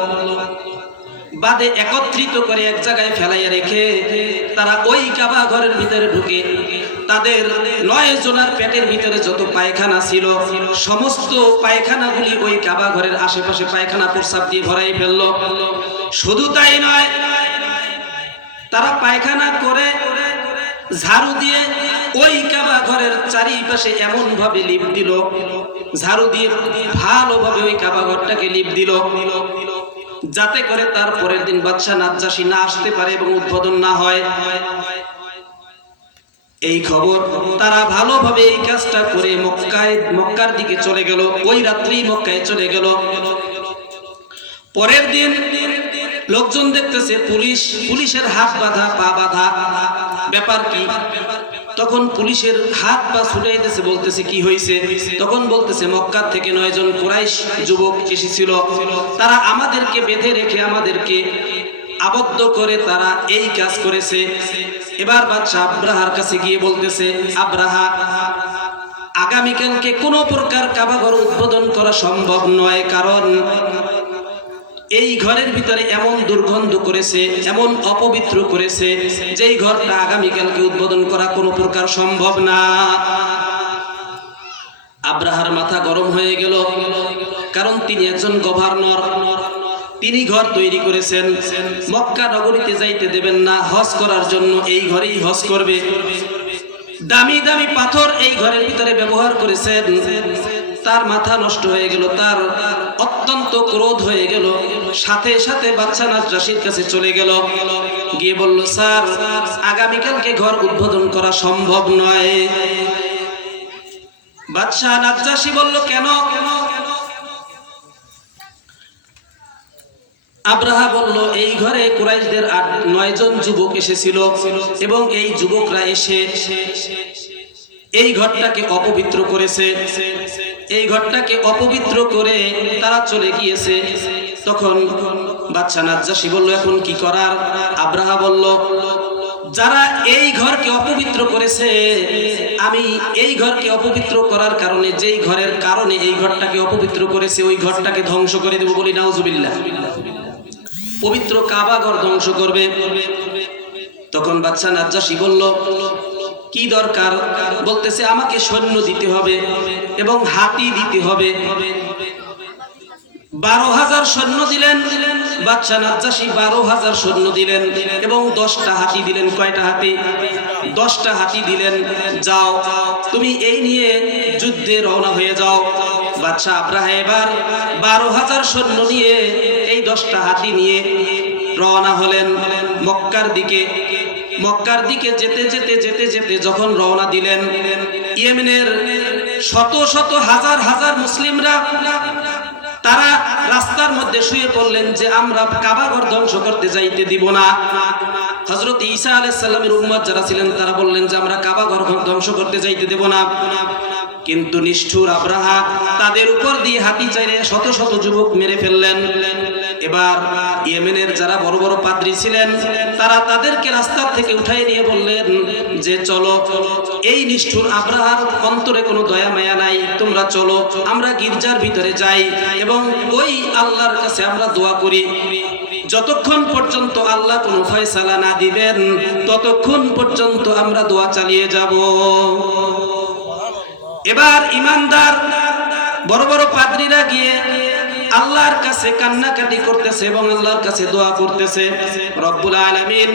বাদে একত্রিত করে এক জায়গায় ফেলাইয়া রেখে তারা ওই কাবা ঘরের ভিতরে ঢুকে তাদের 9 জনের পেটের ভিতরে যত পায়খানা ছিল সমস্ত পায়খানাগুলি ওই কাবা ঘরের আশেপাশে পায়খানা প্রস্রাব দিয়ে ভরাই ফেললো। শুধু তাই নয়, তারা পায়খানা করে ঝাড়ু দিয়ে ওই কাবা ঘরের চারিপাশে এমন ভাবে লিপ দিল, ঝাড়ু দিয়ে ভালোভাবে ওই কাবা ঘরটাকে লিপ দিল, যাতে করে তার পরের দিন বাদশা নাজ্জাশী না আসতে পারে এবং উদ্বোধন না হয়। এই খবর তারা ভালোভাবে এই কাজটা করে মক্কার দিকে চলে গেল। ওই রাত্রি মক্কায় চলে গেল। পরের দিন লোকজন দেখতেছে পুলিশের হাত বাঁধা, পা বাঁধা। ব্যাপার কি? তখন পুলিশের হাত পা ছুটাইতেছে, বলতেছে কি হয়েছে? তখন বলতেছে মক্কা থেকে 9 জন কুরাইশ যুবক এসেছিল, তারা আমাদেরকে বেঁধে রেখে আমাদেরকে আবদ্ধ করে তারা এই কাজ করেছে। এবার বাদশা আব্রাহার কাছে গিয়ে বলতেছে, আব্রাহা, আগামীকালকে কোনো প্রকার কাবা ঘর উদ্বোধন করা সম্ভব নয়, কারণ এই ঘরের ভিতরে এমন দুর্গন্ধ করেছে, এমন অপবিত্র করেছে, যেই ঘরটা আগামীকালকে উদ্বোধন করা কোনো প্রকার সম্ভব না। আব্রাহার মাথা গরম হয়ে গেল, কারণ তিনি একজন গভর্নর, তিনি ঘর তৈরি করেছেন, মক্কা নগরীতে যাইতে দেবেন না, হজ করার জন্য এই ঘরেই হজ করবে। দামি দামি পাথর এই ঘরের ভিতরে ব্যবহার করেছেন। তার মাথা নষ্ট হয়ে গেল, তার অত্যন্ত ক্রোধ হয়ে গেল। সাথে সাথে বাদশা নাজ্জাশীর কাছে চলে গেল, গিয়ে বলল, স্যার, আগামীকালকে ঘর উদ্বোধন করা সম্ভব নয়। বাদশা নাজ্জাশী বলল, কেন? আব্রাহা বলল, এই ঘরে কুরাইশদের 8-9 জন যুবক এসেছিল এবং এই যুবকরা এসে এই ঘরটাকে অপবিত্র করেছে। এই ঘরটাকে অপবিত্র করে তারা চলে গিয়েছে। তখন বাদশা নাজ্জাশী বলল, এখন কি করার? আব্রাহা বলল, যারা এই ঘরকে অপবিত্র করেছে, আমি এই ঘরকে অপবিত্র করার কারণে, যেই ঘরের কারণে এই ঘরটাকে অপবিত্র করেছে, ওই ঘরটাকে ধ্বংস করে দেব। বলি নাউজুবিল্লাহ। পবিত্র কাবা ঘর ধ্বংস করবে। তখন বাদশা নাজ্জাশী বলল, কি দরকার? বলতেছে, আমাকে সৈন্য দিতে হবে এবং হাতি দিতে হবে। 12,000 সৈন্য দিলেন বাদশা নাজ্জাশী, 12,000 সৈন্য দিলেন এবং 10টা হাতি দিলেন। কয়টা হাতি? 10টা হাতি দিলেন। যাও, তুমি এই নিয়ে যুদ্ধে রওনা হয়ে যাও। বাদশা আব্রাহা এবার 12,000 সৈন্য নিয়ে এই 10টা হাতি নিয়ে রওনা হলেন মক্কার দিকে। মক্কার দিকে যেতে যেতে যেতে যেতে যখন রওনা দিলেন, ইয়েমেনের শত শত হাজার হাজার মুসলিমরা তারা রাস্তার মধ্যে শুয়ে পড়লেন যে আমরা কাবা ঘর ধ্বংস করতে যাইতে দিব না। হযরত ঈসা আলাইহিস সালামের উম্মত যারা ছিলেন তারা বললেন যে আমরা কাবা ঘর ধ্বংস করতে যাইতে দেব না। কিন্তু নিষ্ঠুর আব্রাহা তাদের উপর দিয়ে হাতি চাইরে শত শত যুবক মেরে ফেললেন। এবার ইয়েমেনের যারা বড় বড় পাদ্রী ছিলেন তারা তাদেরকে রাস্তা থেকে উঠাই নিয়ে বললেন যে চলো, এই নিষ্ঠুর আব্রাহার অন্তরে কোনো দয়া মায়া নাই, তোমরা চলো, আমরা গির্জার ভিতরে যাই এবং ওই আল্লাহর কাছে আমরা দোয়া করি। যতক্ষণ পর্যন্ত আল্লাহ কোনো ফয়সালা না দিবেন ততক্ষণ পর্যন্ত আমরা দোয়া চালিয়ে যাব। এবার ইমানদার বড় বড় পাদ্রীরা গিয়ে আল্লাহর কাছে কান্নাকাটি করতেছে এবং আল্লাহর কাছে দোয়া করতেছে, রব্বুল আলামিন,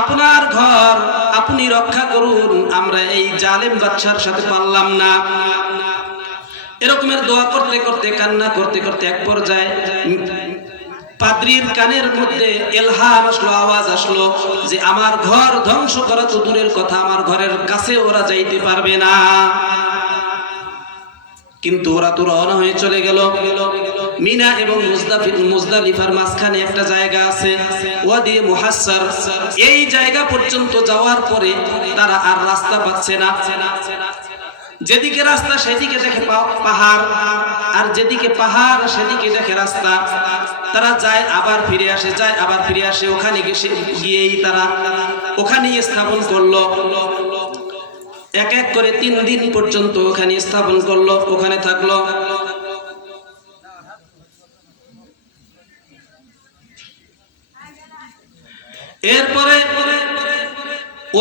আপনার ঘর আপনি রক্ষা করুন, আমরা এই জালেম বাদশার সাথে পারলাম না। এরকমের দোয়া করতে করতে, কান্না করতে করতে এক পর্যায়ে পাদ্রীর কানের মধ্যে ইলহাম আসলো, আওয়াজ আসলো যে আমার ঘর ধ্বংস করা তো দূরের কথা, আমার ঘরের কাছে ওরা যাইতে পারবে না। কিন্তু ওরা তো রওনা হয়ে চলে গেল। মিনা এবং মুজদালিফার মাঝখানে একটা জায়গা আছে, ওয়াদি মুহাসসার। এই জায়গা পর্যন্ত যাওয়ার পরে তারা আর রাস্তা পাচ্ছে না। যেদিকে রাস্তা সেদিকে দেখে পাহাড়, আর যেদিকে পাহাড় সেদিকে দেখে রাস্তা। তারা যায় আবার ফিরে আসে, যায় আবার ফিরে আসে। ওখানে গিয়েই তারা ওখানেই স্থাপন করলো। এক এক করে 3 দিন পর্যন্ত ওখানে স্থাপন করলো, ওখানে থাকলো। এরপরে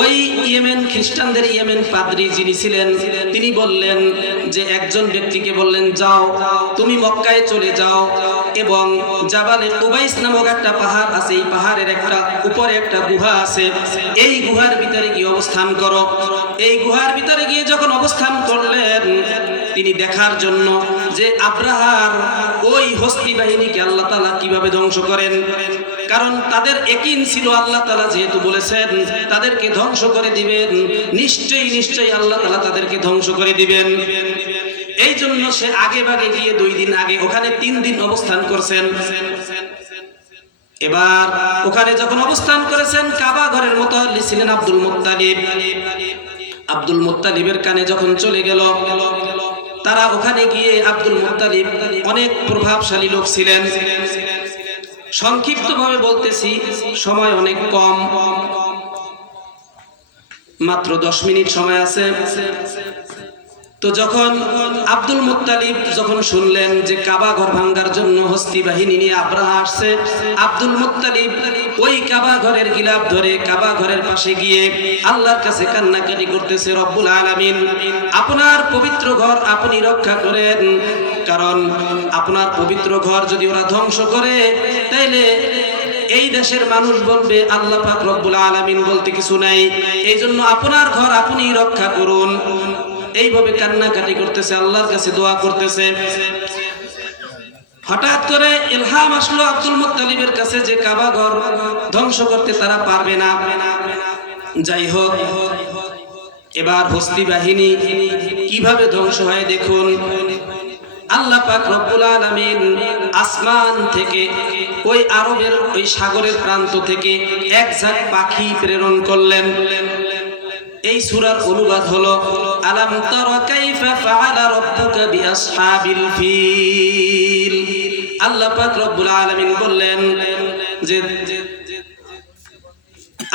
ওই ইয়েমেন খ্রিস্টানদের ইয়েমেন পাদ্রী যিনি ছিলেন তিনি বললেন যে একজন ব্যক্তিকে বললেন, যাও তুমি মক্কায় চলে যাও এবং জাবালে কুবাইস নামক একটা পাহাড় আছে, এই পাহাড়ের একটা উপরে একটা গুহা আছে, এই গুহার ভিতরে গিয়ে অবস্থান করো। এই গুহার ভিতরে গিয়ে যখন অবস্থান করলেন তিনি দেখার জন্য যে আব্রাহার ওই হস্তি বাহিনীকে আল্লাহ তাআলা কিভাবে ধ্বংস করেন। কারণ তাদের ইয়াকিন ছিল আল্লাহ তাআলা যেহেতু বলেছেন তাদেরকে ধ্বংস করে দিবেন, নিশ্চয়ই নিশ্চয়ই আল্লাহ তাআলা তাদেরকে ধ্বংস করে দিবেন। এই জন্য সে আগে ভাগে গিয়ে 2 দিন আগে ওখানে 3 দিন অবস্থান করছেন। এবার ওখানে যখন অবস্থান করেছেন কাবা ঘরের মুতাওয়াল্লি ছিলেন আব্দুল মুত্তালিব। আব্দুল মুত্তালিবের কানে যখন চলে গেল, তারা ওখানে গিয়ে, আব্দুল মুত্তালিব অনেক প্রভাবশালী লোক ছিলেন। সংক্ষিপ্তভাবে বলতেছি, সময় অনেক কম, মাত্র 10 মিনিট সময় আছে। তো যখন আব্দুল মুত্তালিব যখন শুনলেন যে কাবা ঘর ভাঙ্গার জন্য হস্তি বাহিনী নিয়ে আব্রাহা আসছে, আব্দুল মুত্তালিব ওই কাবা ঘরের গিলাফ ধরে কাবা ঘরের পাশে গিয়ে আল্লাহর কাছে কান্নাকাটি করতেছে, রব্বুল আলামিন আপনার পবিত্র ঘর আপনি রক্ষা করেন, কারণ আপনার পবিত্র ঘর যদি ওরা ধ্বংস করে তাইলে এই দেশের মানুষ বলবে আল্লাহ পাক রব্বুল আলামিন বলতে কিছু নাই, এই জন্য আপনার ঘর আপনি রক্ষা করুন। এইভাবে কান্নাকাটি করতেছে, আল্লাহর কাছে দোয়া করতেছে। হঠাৎ করে ইলহাম আসলো আব্দুল মুত্তালিবের কাছে যে কাবা ঘর ধ্বংস করতে তারা পারবে না। যাই হোক, এবার হস্তি বাহিনী কিভাবে ধ্বংস হয় দেখুন। আল্লাহ পাক রব্বুল আলামিন আসমান থেকে ওই আরবের ওই সাগরের প্রান্ত থেকে এক ঝাঁক পাখি প্রেরণ করলেন। এই সূরার অনুবাদ হলো আলাম তারা কাইফা ফাআলা রাব্বুকা বিআসহাবিল ফিল। আল্লাহ পাক রব্বুল আলামিন বললেন যে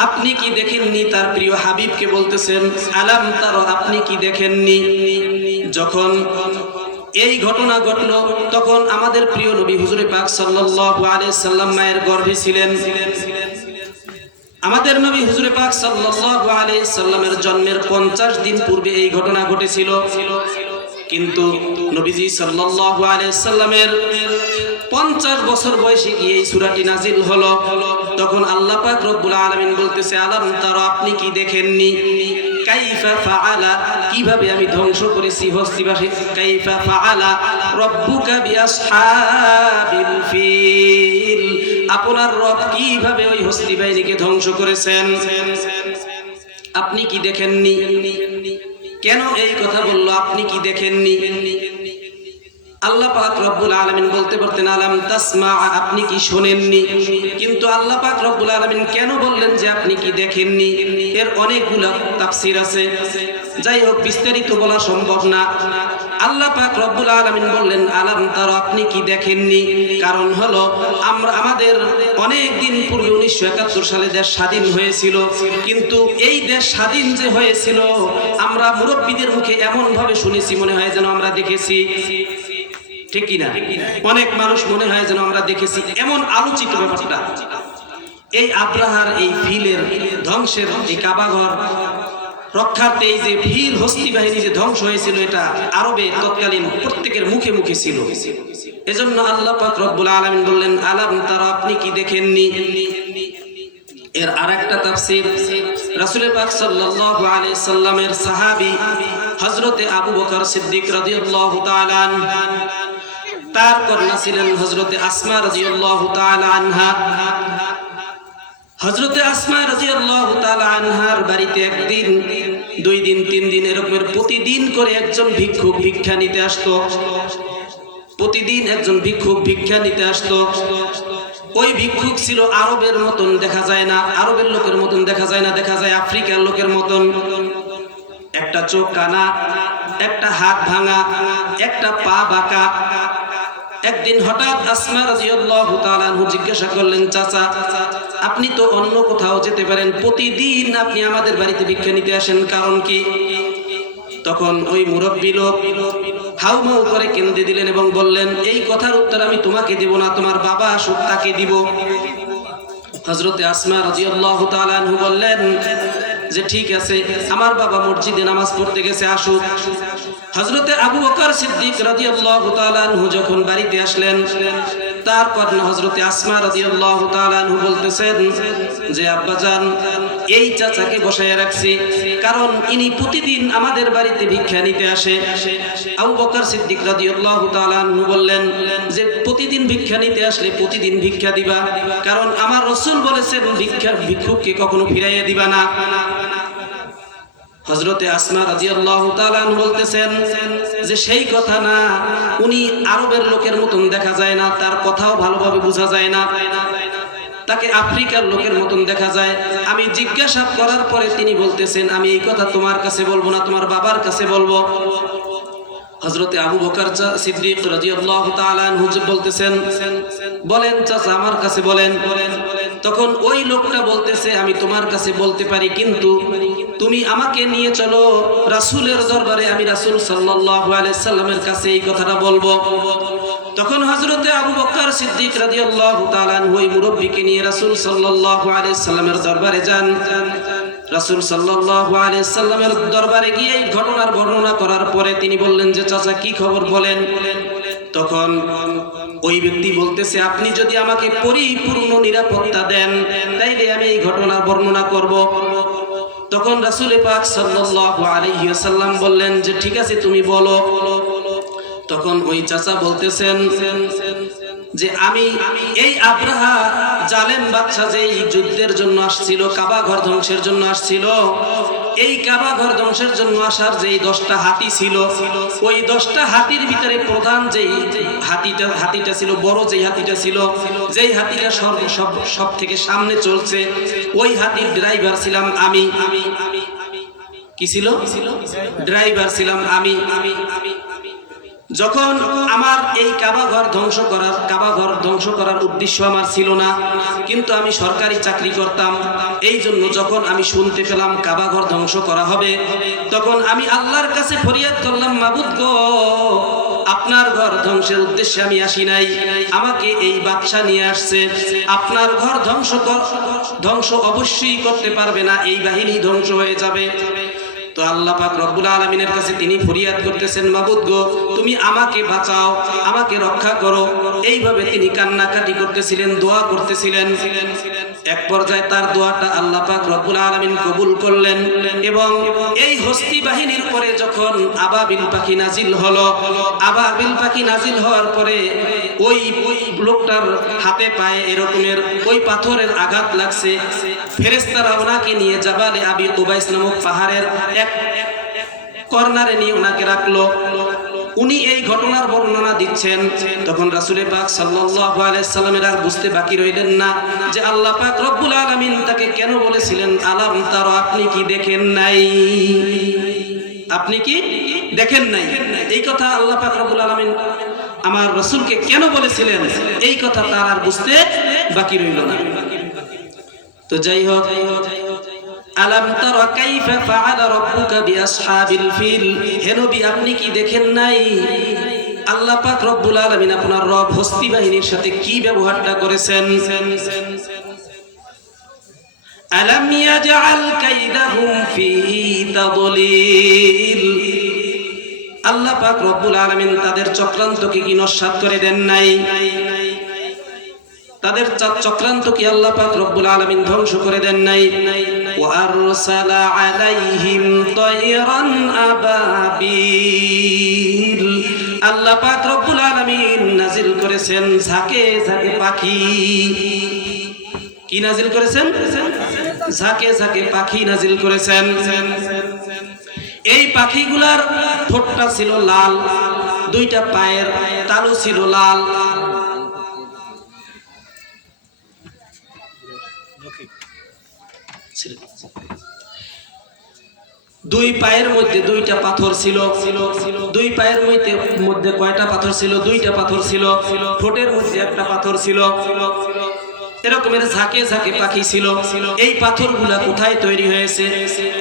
আপনি কি দেখেননি, তার প্রিয় হাবিবকে বলতেছেন আলাম তারা আপনি কি দেখেননি। যখন এই ঘটনা ঘটলো তখন আমাদের প্রিয় নবী হুজুরে পাক সাল্লাল্লাহু আলাইহি সাল্লাম মায়ের গর্ভে ছিলেন। আমাদের নবী হুজুরে পাক সাল্লাল্লাহু আলাইহি সাল্লামের জন্মের 50 দিন পূর্বে এই ঘটনা ঘটেছিল, কিন্তু নবীজি সাল্লাল্লাহু আলাইহি সাল্লামের 50 বছর বয়সে গিয়ে এই সূরাটি নাজিল হলো। তখন আল্লাহ পাক রব্বুল আলামিন বলতেছে আলাম তারা আপনি কি দেখেননি, কাইফা ফাআলা কিভাবে আমি ধ্বংস করেছি হস্তিবাসী, কাইফা ফাআলা রাব্বুকা বিআসহাবিল ফিল আপনার রব কিভাবে ওই হস্তি বাহিনীকে ধ্বংস করেছেন, আপনি কি দেখেননি। কেন এই কথা বললো আপনি কি দেখেননি। আল্লাহ পাক রব্বুল আলামিন বলতে পারতেন আলাম তাসমা আপনি কি শোনেননি, কিন্তু আল্লাহ পাক রব্বুল আলামিন কেন বললেন যে আপনি কি দেখেননি, এর অনেকগুলো তাফসীর আছে। যাই হোক, বিস্তারিত বলা সম্ভব না। আল্লাহ পাক রব্বুল আলামিন বললেন আলাম তারা আপনি কি দেখেননি, কারণ হলো আমাদের অনেক দিন পূর্বে 1971 সালে দেশ স্বাধীন হয়েছিল, কিন্তু এই দেশ স্বাধীন যে হয়েছিল আমরা মুরব্বীদের মুখে এমন ভাবে শুনেছি মনে হয় যেন আমরা দেখেছি, ঠিক কিনা। অনেক মানুষ মনে হয় যেন আমরা দেখেছি, এমন আলোচিত ব্যাপারটা। এই আব্রাহার এই ফিলের ধ্বংসের এই কাবাঘর রক্ষার্থে এই যে ফিল হস্তি বাহিনী যে ধ্বংস হয়েছিল এটা আরবে তৎকালীন প্রত্যেকের মুখে মুখে ছিল। এজন্য আল্লাহ পাক রব্বুল আলামিন বললেন আলাম তারা আপনি কি দেখেননি। এর আরেকটা তাফসীর রাসূল পাক সাল্লাল্লাহু আলাইহি সাল্লামের সাহাবী হযরতে আবু বকর সিদ্দিক রাদিয়াল্লাহু তাআলা তার কন্যা ছিলেন হযরতে আসমা রাদিয়াল্লাহু তাআলা আনহা। হযরতে আসমা রাদিয়াল্লাহু তাআলা আনহার বাড়িতে একদিন, 2 দিন, 3 দিন এরকম প্রতিদিন করে একজন ভিক্ষুক ভিক্ষা নিতে আসতো। প্রতিদিন একজন ভিক্ষুক ভিক্ষা নিতে আসতো। ওই ভিক্ষুক ছিল আরবের মতন দেখা যায় না, আরবের লোকের মতন দেখা যায় না, দেখা যায় আফ্রিকার লোকের মতন। একটা চোখ কানা, একটা হাত ভাঙা, একটা পা বাঁকা। একদিন হঠাৎ আসমা রাদিয়াল্লাহু তাআলা আনহু জিজ্ঞাসা করলেন চাচা আপনি তো অন্য কোথাও যেতে পারেন, প্রতিদিন আপনি আমাদের বাড়িতে ভিক্ষা নিতে আসেন, কারণ কি। তখন ওই মুরব্বী লোক হাউমাউ করে কেঁদে দিলেন এবং বললেন এই কথার উত্তর আমি তোমাকে দেব না, তোমার বাবা আসুক তাকে দিব। হযরতে আসমা রাদিয়াল্লাহু তাআলা আনহু বললেন যে ঠিক আছে, আমার বাবা মসজিদে নামাজ পড়তে গেছে, আসুক। হযরতে আবু বকর সিদ্দিক রাদিয়াল্লাহু তাআলা আনহু যখন বাড়িতে আসলেন, তারপর হযরতে আসমা রাদিয়াল্লাহু তাআলা আনহু বলতেছেন যে আব্বাজান এই চাচাকে বসায় রাখছি কারণ ইনি প্রতিদিন আমাদের বাড়িতে ভিক্ষা নিতে আসে। আবু বকর সিদ্দিক রাদিয়াল্লাহু তাআলা আনহু বললেন যে প্রতিদিন ভিক্ষা নিতে আসলে প্রতিদিন ভিক্ষা দিবা, কারণ আমার রাসূল বলেছেন ভিক্ষুককে কখনো ফিরাইয়া দিবা না। হযরতে আসমা রাদিয়াল্লাহু তাআলা বলতেছেন যে সেই কথা না, উনি আরবের লোকের মতন দেখা যায় না, তার কথাও ভালোভাবে বোঝা যায় না, তাকে আফ্রিকার লোকের মতন দেখা যায়। আমি জিজ্ঞাসা করার পরে তিনি বলতেছেন আমি এই কথা তোমার কাছে বলবো না, তোমার বাবার কাছে বলবো। হযরতে আবু বকর সিদ্দিক রাদিয়াল্লাহু তাআলা আনহু বলতেছেন বলেন চাচা আমার কাছে বলেন। তখন ওই লোকটা বলতেছে আমি তোমার কাছে বলতে পারি, কিন্তু তুমি আমাকে নিয়ে চলো রাসূলের দরবারে, আমি রাসূল সাল্লাল্লাহু আলাইহি সাল্লামের কাছে এই কথাটা বলবো। তখন হযরতে আবু বকর সিদ্দিক রাদিয়াল্লাহু তাআলা আনহু ওই মুরব্বিকে নিয়ে রাসূল সাল্লাল্লাহু আলাইহি সাল্লামের দরবারে যান। রাসূল সাল্লাল্লাহু আলাইহি সাল্লামের দরবারে গিয়ে এই ঘটনার বর্ণনা করার পরে তিনি বললেন যে চাচা কি খবর বলেন। তখন ওই ব্যক্তি বলতেছে আপনি যদি আমাকে পরিপূর্ণ নিরাপত্তা দেন তাইলে আমি এই ঘটনার বর্ণনা করব। তখন রাসূল পাক সাল্লাল্লাহু আলাইহি ওয়াসাল্লাম বললেন যে ঠিক আছে তুমি বলো। তখন ওই চাচা বলতেছেন যে আমি এই আব্রাহা জালেম বাদশা যে এই যুদ্ধের জন্য আসছিল, কাবা ঘর ধ্বংসের জন্য আসছিল, এই কাবা ঘর ধ্বংসের জন্য আসার যেই 10টা হাতি ছিল, ওই 10টা হাতির ভিতরে প্রধান যেই হাতিটা ছিল, বড় যেই হাতিটা ছিল, যেই হাতিটা সব থেকে সামনে চলছে, ওই হাতির ড্রাইভার ছিলাম আমি। কি ছিল? ড্রাইভার ছিলাম আমি। যখন আমার এই কাবা ঘর ধ্বংস করার উদ্দেশ্য আমার ছিল না, কিন্তু আমি সরকারি চাকরি করতাম। এই জন্য যখন আমি শুনতে পেলাম কাবা ঘর ধ্বংস করা হবে, তখন আমি আল্লাহর কাছে ফরিয়াদ করলাম, মাবুদ গো, আপনার ঘর ধ্বংসের উদ্দেশ্যে আমি আসি নাই, আমাকে এই বাদশা নিয়ে আসছে। আপনার ঘর ধ্বংস অবশ্যই করতে পারবে না, এই বাহিনী ধ্বংস হয়ে যাবে। তো আল্লাহ পাক রব্বুল আলামিনের কাছে তিনি ফরিয়াদ করতেছেন, মাবুদ গো তুমি আমাকে বাঁচাও, আমাকে রক্ষা করো। এইভাবে তিনি কান্নাকাটি করতেছিলেন, দোয়া করতেছিলেন। এক পর্যায়ে তার দোয়াটা আল্লাহ পাক রব্বুল আলামিন কবুল করলেন এবং এই হস্তি বাহিনীর পরে যখন আবাবিল পাখি নাজিল হলো, আবাবিল পাখি নাজিল হওয়ার পরে ওই লোকটার হাতে পায়ে এরকমের ওই পাথরের আঘাত লাগছে। ফেরেশতারা ওনাকে নিয়ে জাবালে আবি কুবাইস নামক পাহাড়ের এক কর্নারে নিয়ে ওনাকে রাখলো। উনি এই ঘটনার বর্ণনা দিচ্ছেন। তখন রাসূল পাক সাল্লাল্লাহু আলাইহি সাল্লামের আর বুঝতে বাকি রইলেন না যে আল্লাহ পাক রব্বুল আলামিন তাকে কেন বলেছিলেন আলাম তারা, আপনি কি দেখেন নাই? আপনি কি দেখেন নাই? এই কথা আল্লাহ পাক রব্বুল আলামিন আমার রাসূলকে কেন বলেছিলেন, এই কথা তার আর বুঝতে বাকি রইল না। তো যাই হোক, আলাম তারা কাইফা ফাআলা রাব্বুকা বিআসহাবিল ফিল, হে নবী আপনি কি দেখেন নাই আল্লাহ পাক রব্বুল আলামিন আপনার রব হস্তি বাহিনীর সাথে কি ব্যবহারটা করেছেন? আলাম ইয়াজআল কাইদাহুম ফি তাদলিল, আল্লাহ পাক রব্বুল আলামিন তাদের চক্রান্তকে কি নস্যাৎ করে দেন নাই? তাদের চক্রান্ত কি আল্লাহ পাক রব্বুল আলামিন ধ্বংস করে দেন নাই? ওয়া আরসালা আলাইহিম তায়রান আবাবিল, আল্লাহ পাক রব্বুল আলামিন নাজিল করেছেন ঝাঁকে ঝাঁকে পাখি। কি নাজিল করেছেন? ঝাঁকে ঝাঁকে পাখি নাজিল করেছেন। এই পাখিগুলার ঠোঁটটা ছিল লাল, দুইটা পায়ের তালু ছিল লাল। দুই পায়ের মধ্যে দুইটা পাথর ছিল। দুই পায়ের মধ্যে কয়টা পাথর ছিল? দুইটা পাথর ছিল। ঠোঁটের মধ্যে একটা পাথর ছিল। এরকমের ঝাঁকে ঝাঁকে পাখি ছিল। এই পাথরগুলা কোথায় তৈরি হয়েছে?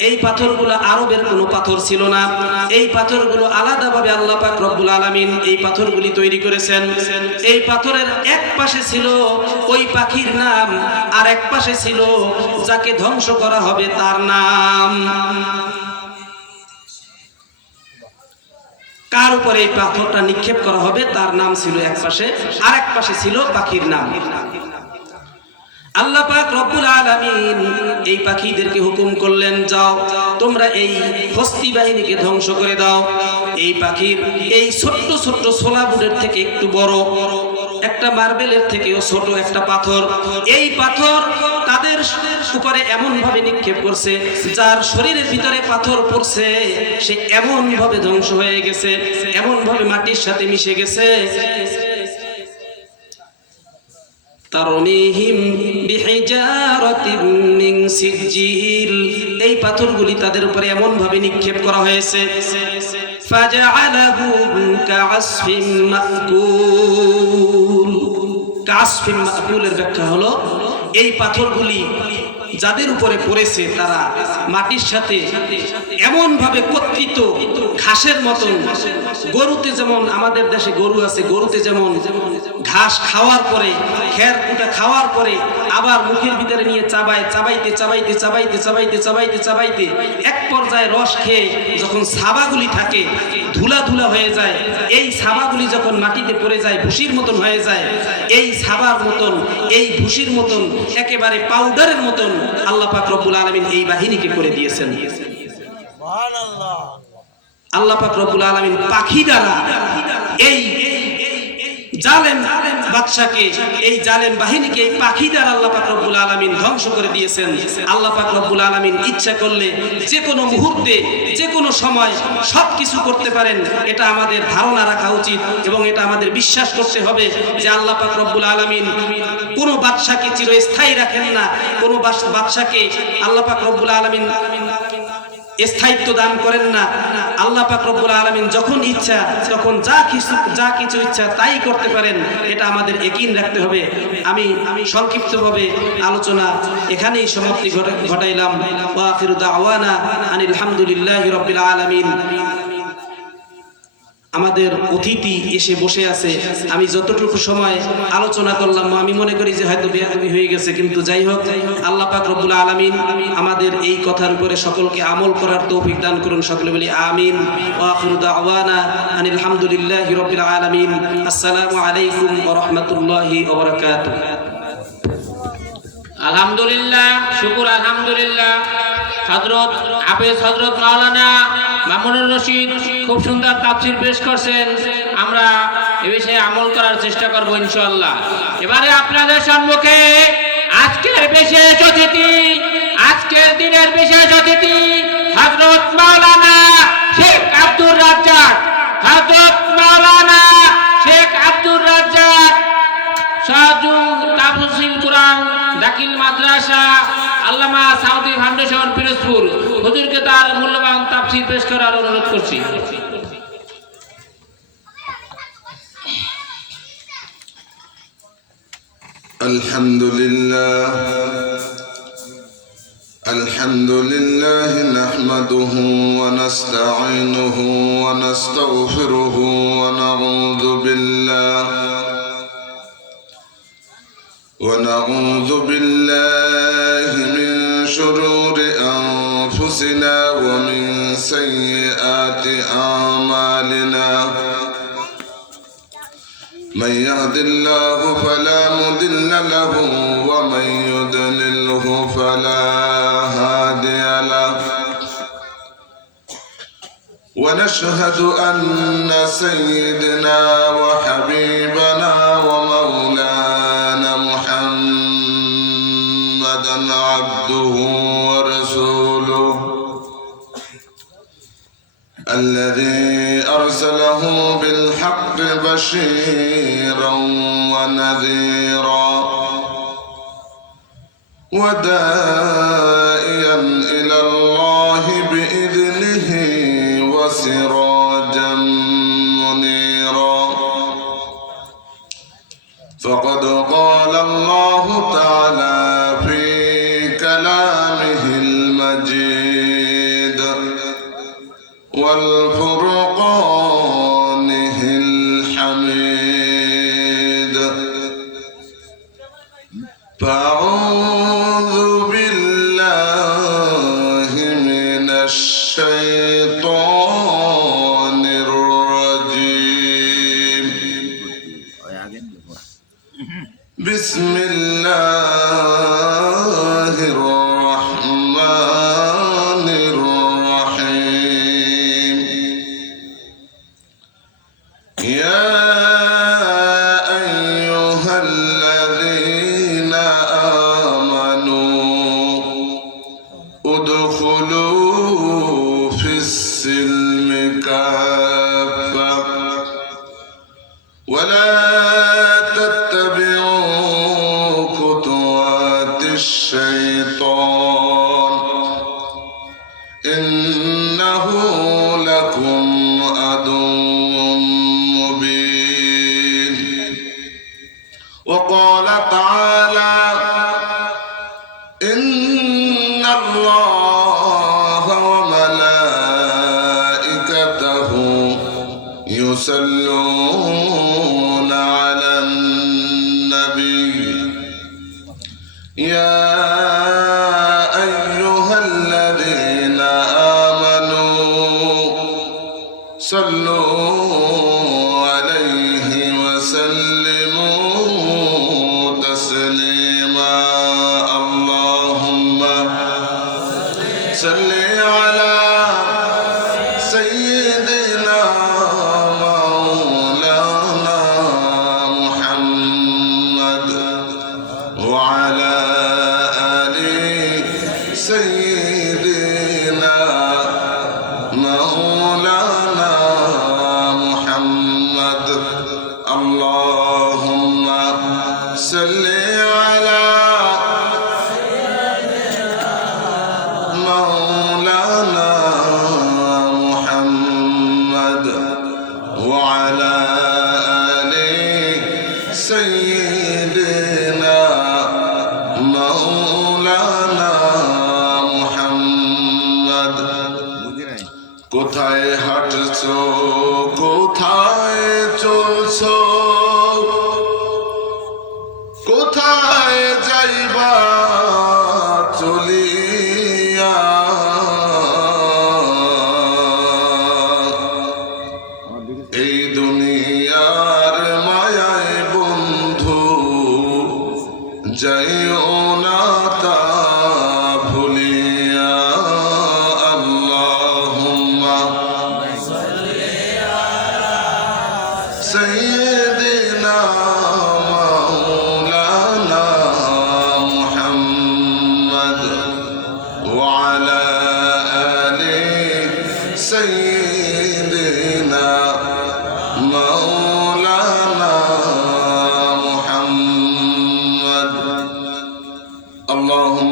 এই পাথরগুলা আরবের কোনো পাথর ছিল না। এই পাথরগুলো আলাদাভাবে আল্লাহ পাক রব্বুল আলামিন এই পাথরগুলি তৈরি করেছেন। এই পাথরের এক পাশে ছিল ওই পাখির নাম, আর এক পাশে ছিল যাকে ধ্বংস করা হবে তার নাম। কার উপরে এই পাথরটা নিক্ষেপ করা হবে তার নাম ছিল এক পাশে, আর এক পাশে ছিল পাখির নাম। আল্লাহ পাক রব্বুল আলামিন এই পাখিদেরকে হুকুম করলেন, যাও তোমরা এই হস্তি বাহিনীকে ধ্বংস করে দাও। এই পাখির এই ছোট্ট ছোট্ট ছোলা বুটের থেকে একটু বড়, একটা মার্বেলের থেকেও ছোট একটা পাথর, এই পাথর তাদের উপরে এমন ভাবে নিক্ষেপ করছে যার শরীরের ভিতরে পাথর পড়ছে সে এমন ভাবে ধ্বংস হয়ে গেছে, এমন ভাবে মাটির সাথে মিশে গেছে। তারমিহিম বিহিজারাতিন মিন সিজিল, এই পাথরগুলি তাদের উপরে এমন ভাবে নিক্ষেপ করা হয়েছে। ফাজআলাহুম কাআসফিন মাকুল, কাআসফিন মাকুলের ব্যাখ্যা হলো এই পাথরগুলি যাদের উপরে পড়েছে তারা মাটির সাথে এমন ভাবে কর্তৃত ঘাসের মতন, গরুতে যেমন আমাদের দেশে গরু আছে, গরুতে যেমন ঘাস খাওয়ার পরে খের কুটা খাওয়ার পরে আবার মুখের ভিতরে নিয়ে চাবাইতে এক পর্যায়ে রস খেয়ে যখন সাবাগুলি থাকে ধুলা ধুলা হয়ে যায়, এই সাবাগুলি যখন মাটিতে পড়ে যায় ভুসির মতন হয়ে যায়, এই সাবার মতন এই ভুসির মতন একেবারে পাউডারের মতন আল্লাহ পাক রব্বুল আলামিন এই বাহিনীকে করে দিয়েছেন। সুবহানাল্লাহ। আল্লাহ পাক রব্বুল আলামিন পাখি দ্বারা এই জালেম বাদশাকে, এই জালেম বাহিনীকে এই পাখি দ্বারা আল্লাহ পাক রব্বুল আলামিন ধ্বংস করে দিয়েছেন। আল্লাহ পাক রব্বুল আলামিন ইচ্ছা করলে যে কোনো মুহূর্তে যে কোনো সময় সব কিছু করতে পারেন, এটা আমাদের ধারণা রাখা উচিত এবং এটা আমাদের বিশ্বাস করতে হবে যে আল্লাহ পাক রব্বুল আলামিন কোনো বাদশাকে চিরস্থায়ী রাখেন না, কোনো বাদশাকে আল্লাহ পাক রব্বুল আলামিন স্থায়িত্ব দান করেন না। আল্লাহ পাক রব্বুল আলামিন যখন ইচ্ছা তখন যা কিছু ইচ্ছা তাই করতে পারেন, এটা আমাদের ইয়াকিন রাখতে হবে। আমি সংক্ষিপ্তভাবে আলোচনা এখানেই সমাপ্তি ঘটাইলাম। ওয়া আখিরু দাওয়ানা আনিল হামদুলিল্লাহি রাব্বিল আলামিন। আমাদের অতিথি এসে বসে আছে, আমি যতটুকু সময় আলোচনা করলাম আমি মনে করি যে হয়তো বেয়াদবি হয়ে গেছে, কিন্তু যাই হোক আল্লাহ পাক রব্বুল আলামিন আমাদের এই কথার উপরে সকলকে আমল করার তৌফিক দান করুন। সকলে বলি আমিন। ওয়া আখিরু দাওয়ানা আনিল হামদুলিল্লাহি রাব্বিল আলামিন। আসসালামু আলাইকুম ওয়া রাহমাতুল্লাহি ওয়া বারাকাতুহু। আলহামদুলিল্লাহ, শুকুর আলহামদুলিল্লাহ। হযরত হাফেজ হযরত মাওলানা মামুনুর রশিদ খুব সুন্দর তাফসীর পেশ করছেন। আমরা এ বিষয়ে আমল করার চেষ্টা করব ইনশাআল্লাহ। এবারে আপনাদের সম্মুখে আজকের বিশেষ অতিথি, আজকের দিনের বিশেষ অতিথি হযরত মাওলানা শেখ আব্দুর রাজ্জাক, হযরত মাওলানা শেখ আব্দুর রাজ্জাক শাহজুং তাফসীর কুরআন দাখিল মাদ্রাসা আল্লামা সাউদি ফাউন্ডেশন পিরোজপুর, হুজুরকে তার মূল্যবান তাফসীর পেশ করার অনুরোধ করছি। আলহামদুলিল্লাহ নাহমাদুহু ওয়া নাস্তাঈনুহু ওয়া নাস্তাগফিরুহু ওয়া نعوذ بالله من شرور أنفسنا ومن سيئات أعمالنا. من يهد الله فلا مضل له ومن يضلله فلا هادي له. ونشهد أن سيدنا وحبيبنا ومولانا محمدا عبده ورسوله الذي أرسله بالحق بشيرا ونذيرا وداعيا إلى الله بإذنه وسراجا منيرا. فقد قال الله تعالى في كلامه المجيد والفرقانه الحميد. فأعوذ بالله من الشيطان الرجيم. بسم الله الرحمن الرحيم. يا أيها الذين آمنوا ادخلوا في السلم كافة ولا تتبعوا خطوات الشيطان إنه لكم عدو مبين. وقال تعالى الله وملائكته يصلون على النبي يا أيها الذين آمنوا صلوا عليه وسلموا تسليما اللهم صل على سيدنا مولانا محمد وعلى آل سيدنا مولانا محمد اللهم صل على مولانا محمد وعلى آل سيدنا مولانا محمد কোথায় হাঁটছো কোথায় চলছো কোথায় যাইবা চলিয়া এই দুনিয়ার মায়ায় বন্ধু যাইও না তা ভুলিয়া আল্লাহুম্মা সাইয়্যিদিনা মাওলানা মুহাম্মদ ওয়া আলা আলি সাইয়্যিদিনা مولانا محمد اللهم